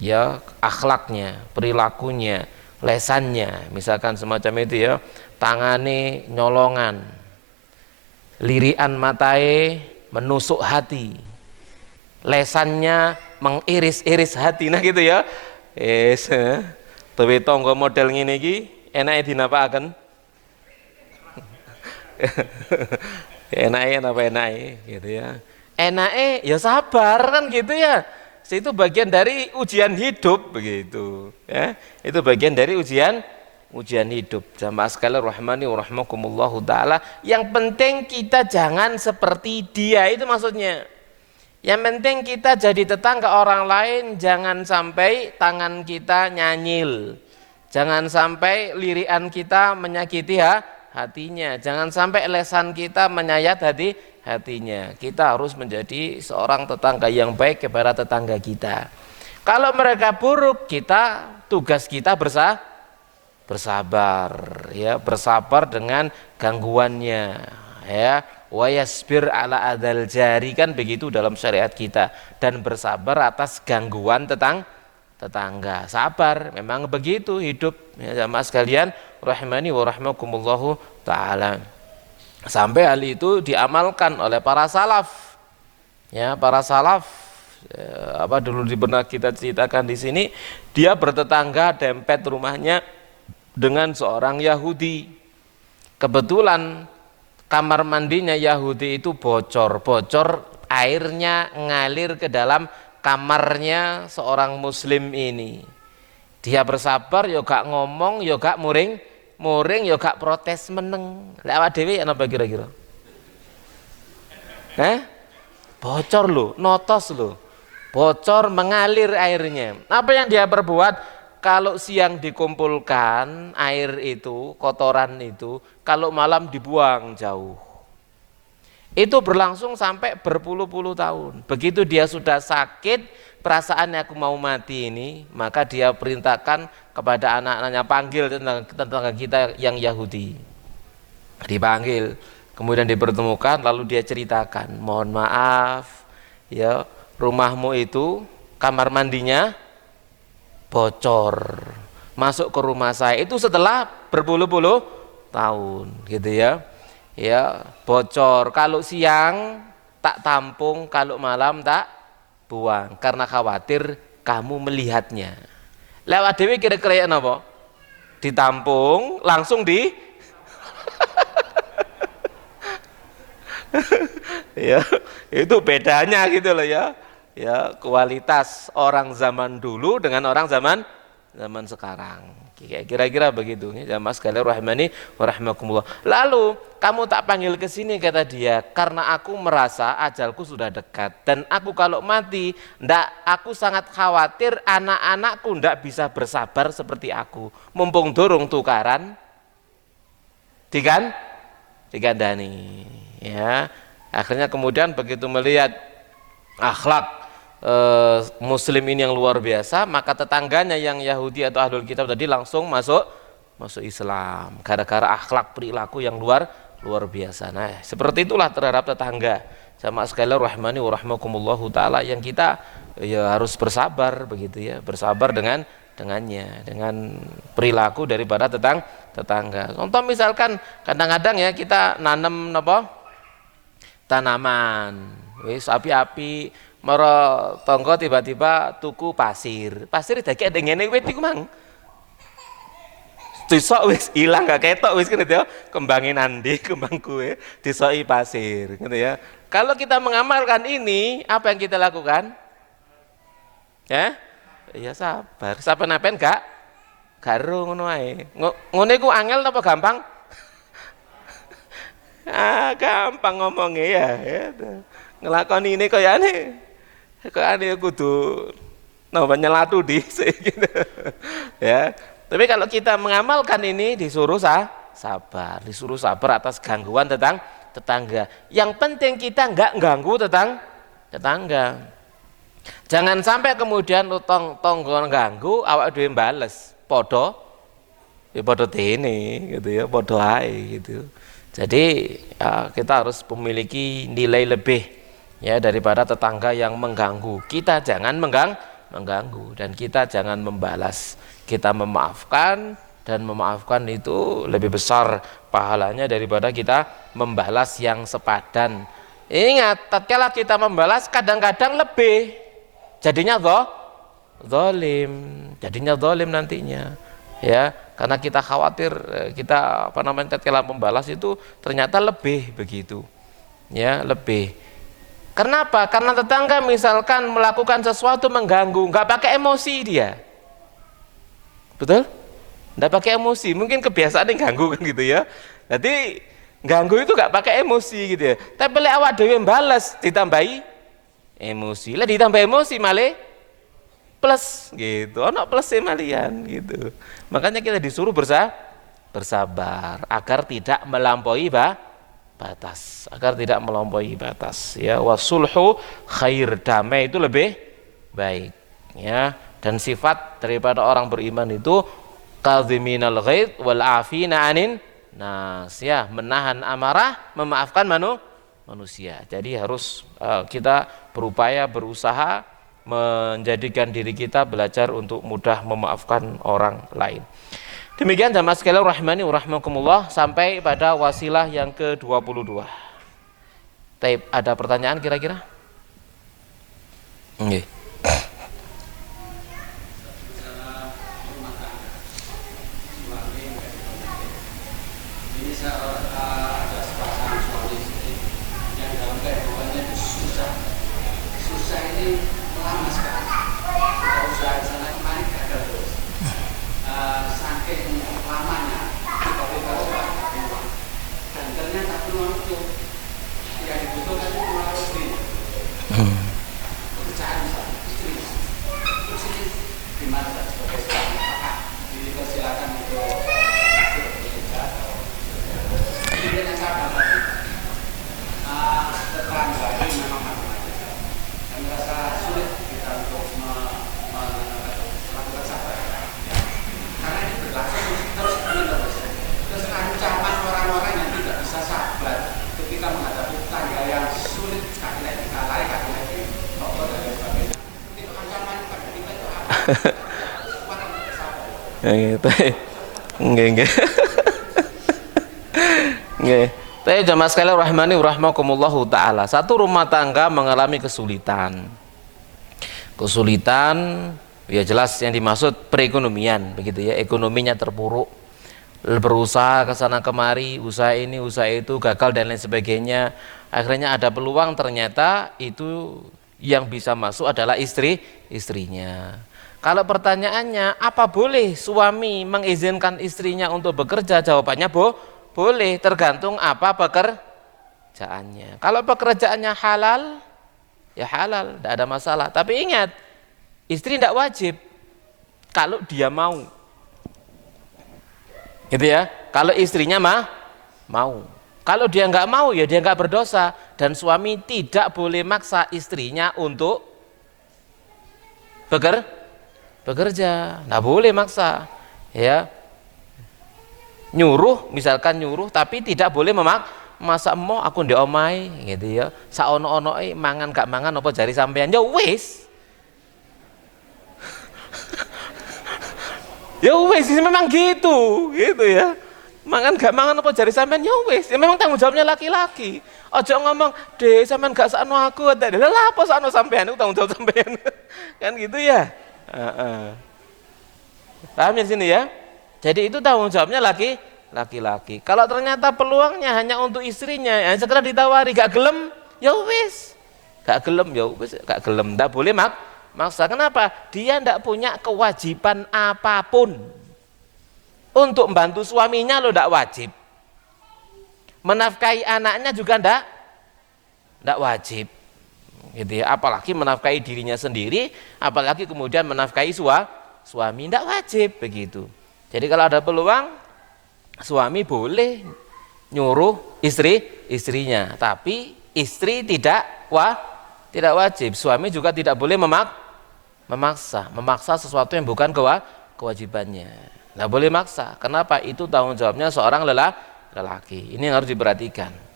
ya, akhlaknya, perilakunya, lesannya, misalkan semacam itu, ya, tangane nyolongan, lirian matae menusuk hati, lesannya mengiris-iris hati, nah gitu ya. Tapi tonggo model ngene iki enake dinapakaken. Enake apa enake gitu ya. Enake ya sabar kan gitu ya. Itu bagian dari ujian hidup begitu, ya. Itu bagian dari ujian hidup. Jamaah sekalian rahmani wa rahmakumullahu taala, yang penting kita jangan seperti dia, itu maksudnya. Yang penting kita jadi tetangga orang lain, jangan sampai tangan kita nyanyil, jangan sampai lirian kita menyakiti hatinya, jangan sampai lesan kita menyayat hatinya. Kita harus menjadi seorang tetangga yang baik kepada tetangga kita. Kalau mereka buruk, tugas kita bersabar, ya, bersabar dengan gangguannya, ya. Wa yasbir ala adzal jari, kan begitu dalam syariat kita, dan bersabar atas gangguan tetangga. Sabar, memang begitu hidup, ya jamaah sekalian rahimani wa rahmakumullahu taala. Sampai hal itu diamalkan oleh para salaf. Ya, para salaf apa dulu pernah kita ceritakan di sini, dia bertetangga dempet rumahnya dengan seorang Yahudi. Kebetulan kamar mandinya Yahudi itu bocor airnya ngalir ke dalam kamarnya seorang muslim ini. Dia bersabar, yo gak ngomong, yo gak muring, yo gak protes meneng. Lewat dewi apa kira-kira? Bocor loh, notos loh. Bocor mengalir airnya. Apa yang dia perbuat? Kalau siang dikumpulkan air itu, kotoran itu, kalau malam dibuang jauh. Itu berlangsung sampai berpuluh-puluh tahun. Begitu dia sudah sakit, perasaannya aku mau mati ini, maka dia perintahkan kepada anak-anaknya, panggil tetangga kita yang Yahudi. Dipanggil, kemudian dipertemukan, lalu dia ceritakan, mohon maaf, ya rumahmu itu kamar mandinya bocor, masuk ke rumah saya itu setelah berpuluh-puluh tahun, gitu ya. Ya, bocor. Kalau siang tak tampung, kalau malam tak buang, karena khawatir kamu melihatnya. Lewat dewi kira-kira apa? Ditampung, langsung di ya, itu bedanya gitu loh ya. Ya, kualitas orang zaman dulu dengan orang zaman sekarang. Kira-kira begitu. Jamaah sekalian rahimani wa rahimakumullah. Lalu kamu tak panggil ke sini, kata dia, karena aku merasa ajalku sudah dekat dan aku kalau mati, aku sangat khawatir anak-anakku ndak bisa bersabar seperti aku. Mumpung durung tukaran, digandani. Ya, akhirnya kemudian begitu melihat akhlak muslim ini yang luar biasa, maka tetangganya yang Yahudi atau ahlul kitab tadi langsung masuk Islam gara-gara akhlak perilaku yang luar biasa. Nah, seperti itulah terhadap tetangga. Jamaah sekalian rahmani wa rahmakumullahu taala, yang kita ya harus bersabar begitu ya, bersabar dengannya, dengan perilaku daripada tetangga. Contoh misalkan kadang-kadang ya kita nanam tanaman, wis api-api, mara tangga tiba-tiba tuku pasir dagek ada ngene wit iku mang. Disok wis ilang gak ketok wis gitu ya. Kembangin andi, kembang kue disoki pasir gitu ya. Kalau kita mengamalkan ini, apa yang kita lakukan? Ya? Ya sabar. Saben-saben gak garu ngono ae. Ngono iku angel apa gampang? Gampang ngomongnya ya. Ngelakoni ini kayane kudu nyelatu dhisik gitu. Ya. Tapi kalau kita mengamalkan ini disuruh sabar atas gangguan tetangga. Yang penting kita enggak ganggu tetangga. Jangan sampai kemudian tonggo ganggu awak dhewe bales. Padha dene gitu ya, padha ae gitu. Jadi ya, kita harus memiliki nilai lebih ya daripada tetangga yang mengganggu. Kita jangan mengganggu dan kita jangan membalas. Kita memaafkan, dan memaafkan itu lebih besar pahalanya daripada kita membalas yang sepadan. Ingat, tatkala kita membalas kadang-kadang lebih jadinya zalim nantinya. Ya, karena kita khawatir kita tatkala membalas itu ternyata lebih begitu. Ya, lebih. Kenapa? Karena tetangga misalkan melakukan sesuatu mengganggu, nggak pakai emosi dia. Betul? Nggak pakai emosi, mungkin kebiasaan yang ganggu kan gitu ya. Jadi ganggu itu nggak pakai emosi gitu ya. Tapi lek awak dhewe balas ditambahi emosi. Lah ditambah emosi malah plus gitu. Ono plus malian gitu. Makanya kita disuruh bersabar agar tidak melampaui batas, ya. Wasulhu khair, damai itu lebih baik ya. Dan sifat daripada orang beriman itu kadhiminal ghaidh wal afina anin nas, ya, menahan amarah, memaafkan manusia. Jadi harus kita berusaha menjadikan diri kita belajar untuk mudah memaafkan orang lain. Demikian jamaah sekalian rahimani wa rahimakumullah, sampai pada wasilah yang ke-22. Taib, ada pertanyaan kira-kira? Nggih. Nggih, nggih. Nggih. Tapi jamaah sekalian rahimani rahimakumullahu taala. Satu rumah tangga mengalami kesulitan. Kesulitan ya jelas yang dimaksud perekonomian begitu ya, ekonominya terpuruk. Berusaha ke sana kemari, usaha ini, usaha itu gagal dan lain sebagainya. Akhirnya ada peluang, ternyata itu yang bisa masuk adalah istrinya. Kalau pertanyaannya, apa boleh suami mengizinkan istrinya untuk bekerja? Jawabannya boleh, tergantung apa pekerjaannya. Kalau pekerjaannya halal, ya halal, tidak ada masalah. Tapi ingat, istri tidak wajib kalau dia mau. Gitu ya. Kalau istrinya mau. Kalau dia nggak mau, ya dia nggak berdosa. Dan suami tidak boleh maksa istrinya untuk bekerja, nggak boleh maksa, ya. Misalkan nyuruh, tapi tidak boleh masa mau aku ndek omahe, gitu ya. Saono-onoe mangan gak mangan apa jari sampean, ya wis. Ya wis, memang gitu ya. Mangan gak mangan apa jari sampean, ya wis. Ya memang tanggung jawabnya laki-laki. Ojo ngomong, "Dek, sampean gak sakno aku." Lah apa sakno sampean, itu tanggung jawab sampean. Kan gitu ya. Paham ya sini ya? Jadi itu tanggung jawabnya laki-laki. Kalau ternyata peluangnya hanya untuk istrinya, ya sekedar ditawari, gak gelem, ya wis. Gak gelem, ya wis, gak gelem. Ndak boleh maksa. Kenapa? Dia ndak punya kewajiban apapun. Untuk membantu suaminya lo ndak wajib. Menafkahi anaknya juga ndak wajib. Gitu ya, apalagi menafkahi dirinya sendiri, apalagi kemudian menafkahi suami, tidak wajib begitu. Jadi kalau ada peluang, suami boleh nyuruh istrinya, tapi istri tidak wajib. Suami juga tidak boleh memaksa sesuatu yang bukan kewajibannya. Tidak boleh maksa. Kenapa? Itu tanggung jawabnya seorang lelaki. Ini yang harus diperhatikan.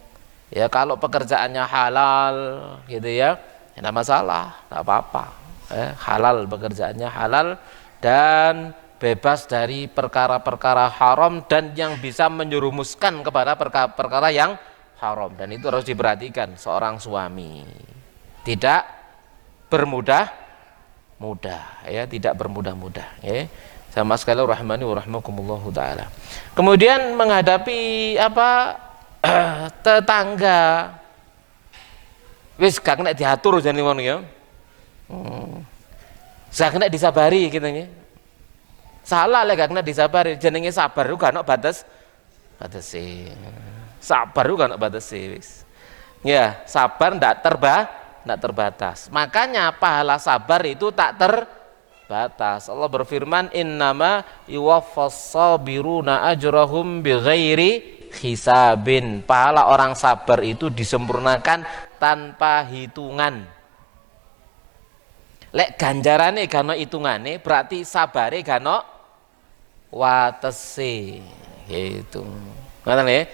Ya kalau pekerjaannya halal gitu ya, tidak masalah, tidak apa-apa. Halal, pekerjaannya halal dan bebas dari perkara-perkara haram dan yang bisa menjerumuskan kepada perkara yang haram. Dan itu harus diperhatikan seorang suami. Tidak bermudah-mudah, ya, tidak bermudah-mudah. Ya. Sama sekali rahmani wa rahmakumullahu ta'ala. Kemudian menghadapi tetangga wis gak kena diatur jane ngono ya. Gak kena disabari gitu ya. Salah lek gak kena disabari, jenenge sabar ku gak ono batese. Sabar ku gak ono batese wis. Ya, sabar ndak terbatas. Makanya pahala sabar itu tak terbatas. Allah berfirman, "Innama yuwaffas sabiruna ajrahum bighairi hisabin." Pahala orang sabar itu disempurnakan tanpa hitungan. Lek ganjarane gak ono hitungane, berarti sabare gak ono watese. Gitu. Ngoten ya.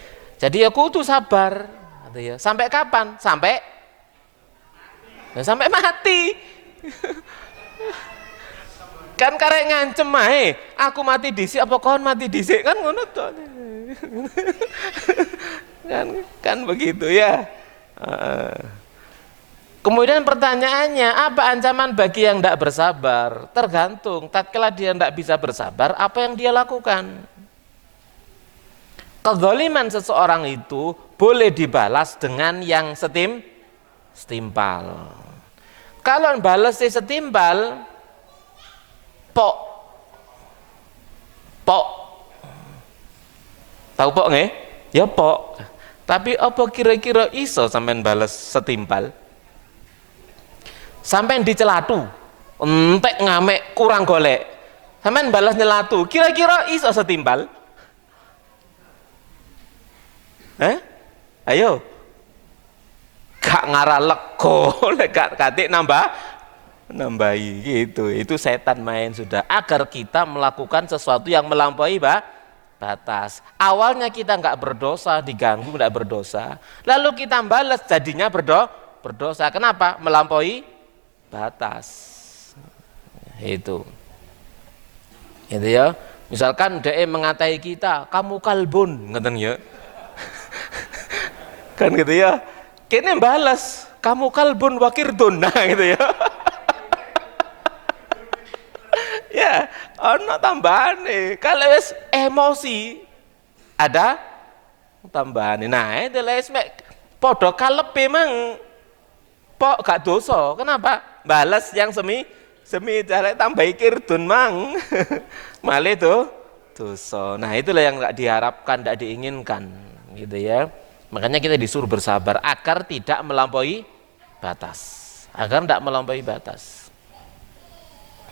Jadi ya kudu sabar, gitu ya. Sampai kapan? Sampai mati. Kan karek ngancem ae, aku mati dhisik apa kon mati dhisik, kan ngono to. kan begitu ya. Kemudian pertanyaannya, apa ancaman bagi yang tidak bersabar? Tergantung, tatkala dia tidak bisa bersabar, apa yang dia lakukan? Kezaliman seseorang itu boleh dibalas dengan yang setimpal. Kalau balasnya setimpal, pok, tahu pok nggih? Ya pok. Tapi apa kira-kira iso sampean balas setimpal? Sampai dicelatu, entek ngamek kurang golek, sampean balas nyelatu, kira-kira iso setimpal? Ayo, gak ngarah lego, gak katik nambahi gitu. Itu setan main sudah, agar kita melakukan sesuatu yang melampaui batas. Awalnya kita nggak berdosa, diganggu nggak berdosa, lalu kita balas jadinya berdosa. Kenapa? Melampaui batas. Itu ya. Misalkan DE mengatai kita, kamu kalbun, ngeten ya. Kan gitu ya. Kene balas, kamu kalbun wakirdun, nah gitu ya. Ya, ono tambahan nih. Kalau wis emosi ada tambahan. Nah, itu les podo kalepe mang pok gak dosa. Kenapa? Balas yang semi cara tambah kirdun mang. Malah itu dosa. Nah, itulah yang enggak diharapkan, enggak diinginkan, gitu ya. Makanya kita disuruh bersabar agar tidak melampaui batas. Agar tidak melampaui batas.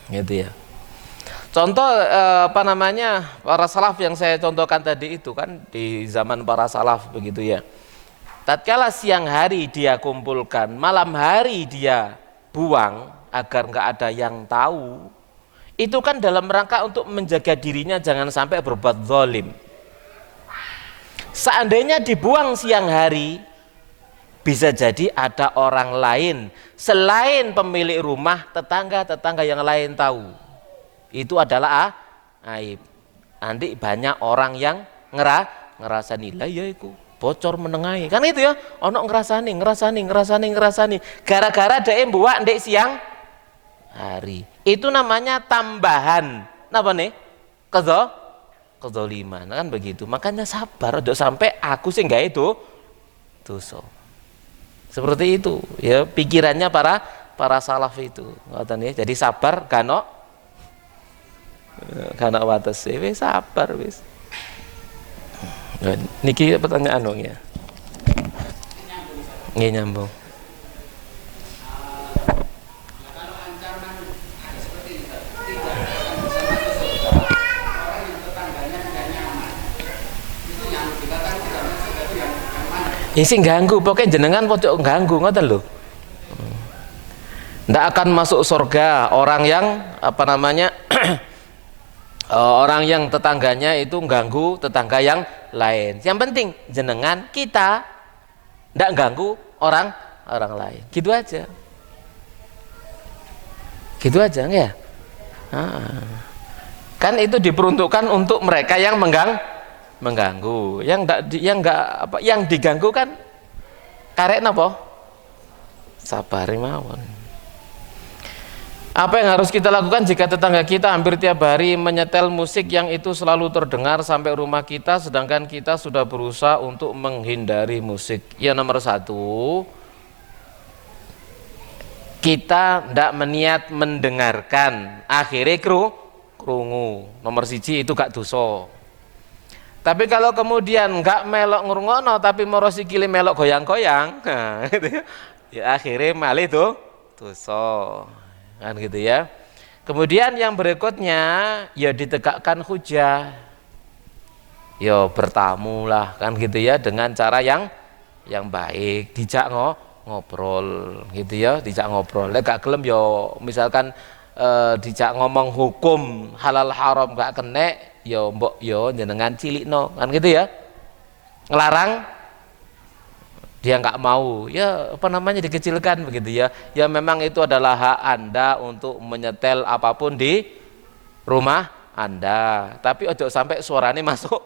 Gitu ya. Contoh para salaf yang saya contohkan tadi itu kan di zaman para salaf begitu ya. Tatkala siang hari dia kumpulkan, malam hari dia buang agar nggak ada yang tahu. Itu kan dalam rangka untuk menjaga dirinya jangan sampai berbuat zalim. Seandainya dibuang siang hari, bisa jadi ada orang lain selain pemilik rumah, tetangga-tetangga yang lain tahu. Itu adalah aib. Nanti banyak orang yang ngerasa nilai ya itu bocor menengahi. Kan itu ya, ono ngerasani. Gara-gara dhek mbuak ndek siang hari. Itu namanya tambahan. Napa nih? Kezaliman kan begitu. Makanya sabar, ojo sampai aku sih enggak itu dosa. Seperti itu ya pikirannya para salaf itu. Ngoten ya. Jadi sabar karena wates wis sabar wis. Niki pertanyaan dong ya. Nggih nyambung. Sing ganggu, pokoknya jenengan pojok ganggu ngoten lho. Ndak akan masuk surga orang yang orang yang tetangganya itu ganggu tetangga yang lain. Yang penting jenengan kita ndak ganggu orang lain. Gitu aja. Gitu aja enggak ya? Kan itu diperuntukkan untuk mereka yang mengganggu, yang diganggu kan karek napa? Sabar mawon. Apa yang harus kita lakukan jika tetangga kita hampir tiap hari menyetel musik yang itu selalu terdengar sampai rumah kita, sedangkan kita sudah berusaha untuk menghindari musik? Ya nomor satu, kita ndak meniat mendengarkan, akhirnya krungu. Nomor siji itu gak dosa. Tapi kalau kemudian nggak melok ngurungono tapi moro sikile melok goyang-goyang, nah, gitu ya akhirnya malah itu dosa, kan gitu ya. Kemudian yang berikutnya ya ditegakkan hujah, ya bertamu lah kan gitu ya dengan cara yang baik, dijak ngobrol gitu ya, dijak ngobrol. Lek gak gelem ya misalkan dijak ngomong hukum halal haram gak kena, yo mbok yo jenengan cilikno kan gitu ya, ngelarang dia nggak mau ya dikecilkan begitu ya. Ya memang itu adalah hak Anda untuk menyetel apapun di rumah Anda, tapi ojo sampai suaranya masuk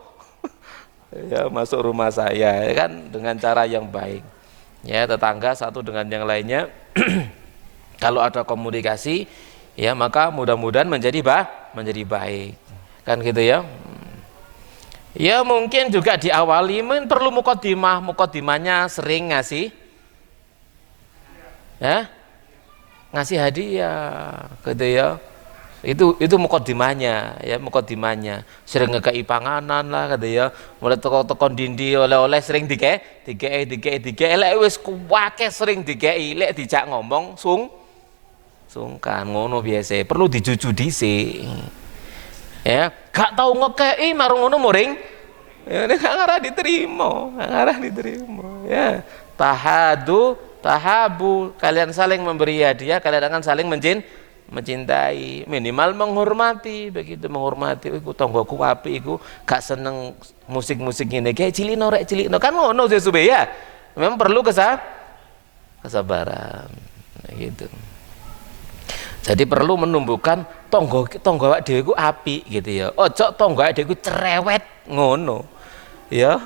ya masuk rumah saya ya kan, dengan cara yang baik. ya tetangga satu dengan yang lainnya. Kalau ada komunikasi ya maka mudah-mudahan menjadi baik kan gitu ya. Ya mungkin juga diawali perlu mukodimahnya sering ngasih ya, ngasih hadiah gitu ya. Itu mukodimahnya ya, mukodimahnya sering ngekei panganan lah gitu ya, mulai teko dindi oleh-oleh sering dikei lek wis kuwake sering dikei, lek dijak ngomong sungkan ngono biasa, perlu dijuju dhisik ya. Gak tau ngekei marung ngono muring ya, ini gak ngarah diterima ya. Tahabu, kalian saling memberi hadiah, kalian akan saling mencintai, minimal menghormati. Begitu menghormati, iku tonggoku apik iku gak seneng musik-musik ngene kayak cilino kan ngono sesube ya. Memang perlu kesabaran gitu. Jadi perlu menumbuhkan tonggo awak dhewe ku apik gitu ya. Ojo tonggo awak dhewe ku cerewet ngono. Ya.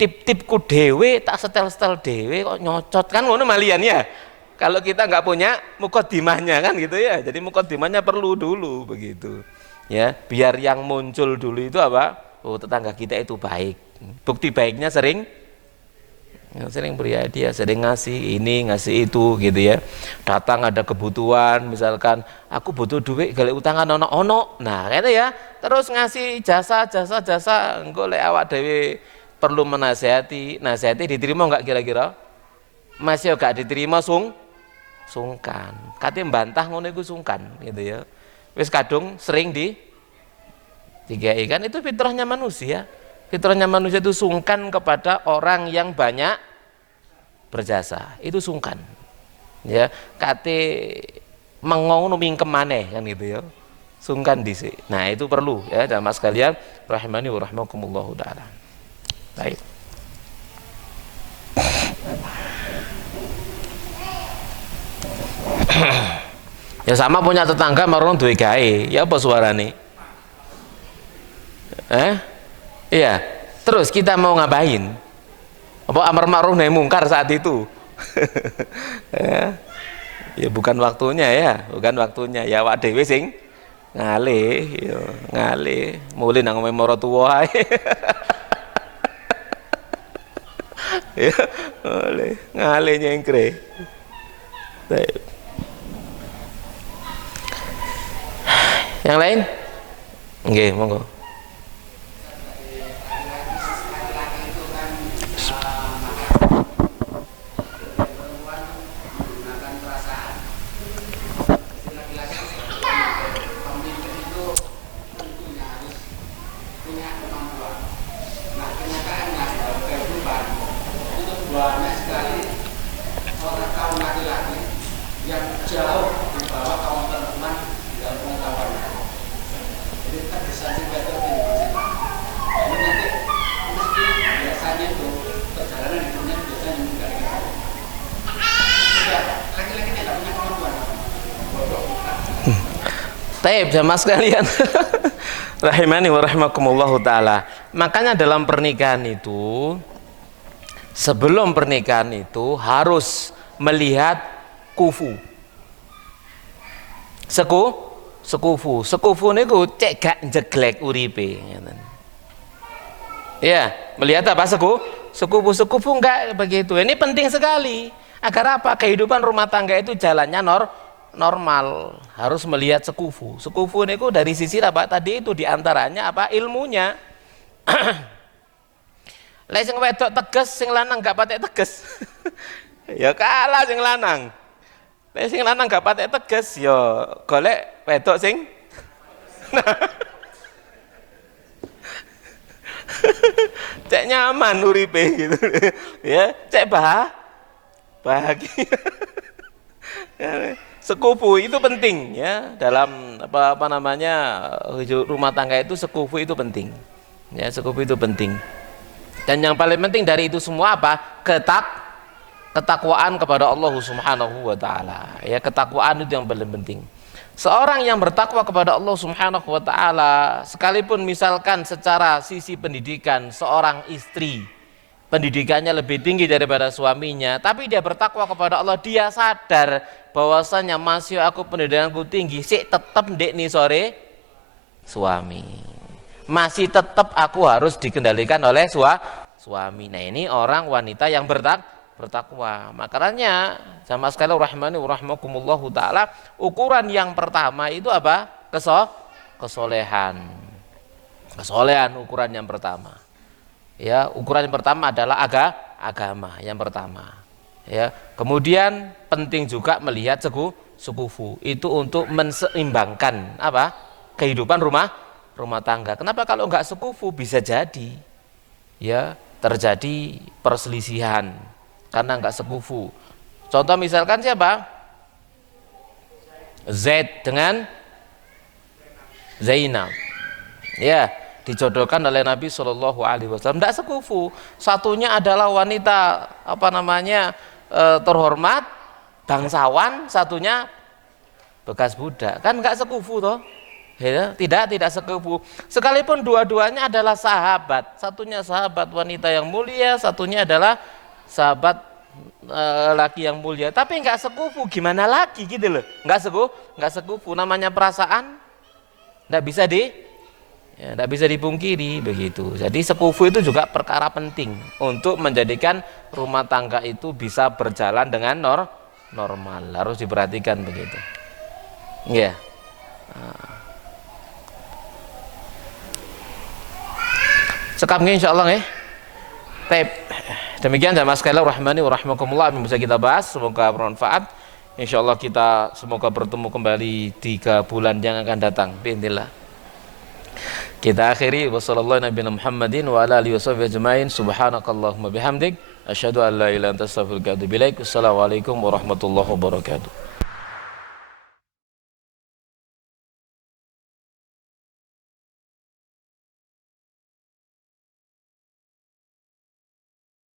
Tip-tipku dhewe tak setel-setel dhewe kok nyocot kan ngono malian ya. Kalau kita nggak punya mukodimahnya kan gitu ya. Jadi mukodimahnya perlu dulu begitu. Ya, biar yang muncul dulu itu apa? Oh, tetangga kita itu baik. Bukti baiknya sering beri hadiah, sering ngasih ini ngasih itu gitu ya. Datang ada kebutuhan, misalkan aku butuh duit galek utangan ono nah gitu ya, terus ngasih jasa engko lek awak dhewe perlu nasihati diterima enggak kira-kira? Masih gak diterima sungkan, katanya bantah ngono iku sungkan gitu ya. Wis kadung sering digai kan, itu fitrahnya manusia. Fitrahnya manusia itu sungkan kepada orang yang banyak berjasa, itu sungkan. Ya, kate mengono mingkem maneh kan gitu ya. Sungkan dhisik. Nah, itu perlu ya jamaah sekalian rahimani wa rahimakumullah taala. Baik. Ya sama punya tetangga marung duwe gawe, ya apa suarane? Iya, terus kita mau ngapain? Apa amar ma'ruf nahi mungkar saat itu? Ya bukan waktunya ya, ya awak dhewe sing ngalih, ya ngalih, mulih nang omahe maratuwa ae. Ya, boleh ngalih nyengkre. Yang lain? Nggih, monggo. Banyak sekali orang kaum laki-laki yang jauh di bawah kaum perempuan dalam pengetahuan. Jadi terkesan juga itu ini nanti mesti biasanya itu perjalanan hidupnya biasanya juga gitu. Laki-laki tidak punya kemampuan. Taib jamaah sekalian. Rahimani wa rahimakumullahu taala. Makanya dalam pernikahan itu, sebelum pernikahan itu harus melihat kufu. Sekufu niku cek gak jeglek uripe. Ya, melihat apa sekufu enggak begitu. Ini penting sekali. Agar apa? Kehidupan rumah tangga itu jalannya normal. Harus melihat sekufu. Sekufu niku dari sisi apa tadi itu, diantaranya apa? Ilmunya. Lek sing wedok tegas, sing lanang gak patek tegas. Ya kalah sing lanang. Lek sing lanang gak patek tegas, ya golek wedok sing cek nyaman uripe gitu. Ya, cek bahagia. Sekufu itu penting ya dalam apa namanya rumah tangga itu, sekufu itu penting. Ya, sekufu itu penting. Dan yang paling penting dari itu semua apa? Ketakwaan kepada Allah Subhanahu wa taala. Ya, ketakwaan itu yang paling penting. Seorang yang bertakwa kepada Allah Subhanahu wa taala, sekalipun misalkan secara sisi pendidikan seorang istri, pendidikannya lebih tinggi daripada suaminya, tapi dia bertakwa kepada Allah, dia sadar bahwasanya masih aku pendidikanku tinggi, sih tetap ndek nih sore suami. Masih tetap aku harus dikendalikan oleh suami. Nah, ini orang wanita yang bertakwa. Makanya sama sekali rahmani rahimakumullahu taala, ukuran yang pertama itu apa? Kesolehan. Kesolehan ukuran yang pertama. Ya, ukuran yang pertama adalah agama yang pertama. Ya, kemudian penting juga melihat sekufu itu untuk menseimbangkan apa? Kehidupan rumah tangga. Kenapa kalau enggak sekufu bisa jadi ya terjadi perselisihan karena enggak sekufu. Contoh misalkan siapa? Zaid dengan Zainab. Ya, dijodohkan oleh Nabi Shallallahu Alaihi Wasallam. Tidak sekufu. Satunya adalah wanita terhormat, bangsawan. Satunya bekas budak. Kan nggak sekufu toh? Ya, tidak sekufu. Sekalipun dua-duanya adalah sahabat. Satunya sahabat wanita yang mulia, satunya adalah sahabat laki yang mulia. Tapi nggak sekufu. Gimana lagi gitu loh? Nggak sekufu. Namanya perasaan, nggak bisa dipungkiri begitu. Jadi sekufu itu juga perkara penting untuk menjadikan rumah tangga itu bisa berjalan dengan normal. Harus diperhatikan begitu. Ya. Sekarang insyaallah ya. Baik. Demikian jamaah sekalian rahmani wa rahimakumullah yang bisa kita bahas, semoga bermanfaat. Insyaallah kita semoga bertemu kembali 3 bulan yang akan datang. Bismillah. Kita akhiri wassallallahu nabiyana Muhammadin wa ala alihi washabihi ajmain. Subhanakallahumma bihamdik asyhadu an la ilaha illa anta astaghfiruka wa atubu ilaik. Wassalamualaikum warahmatullahi wabarakatuh.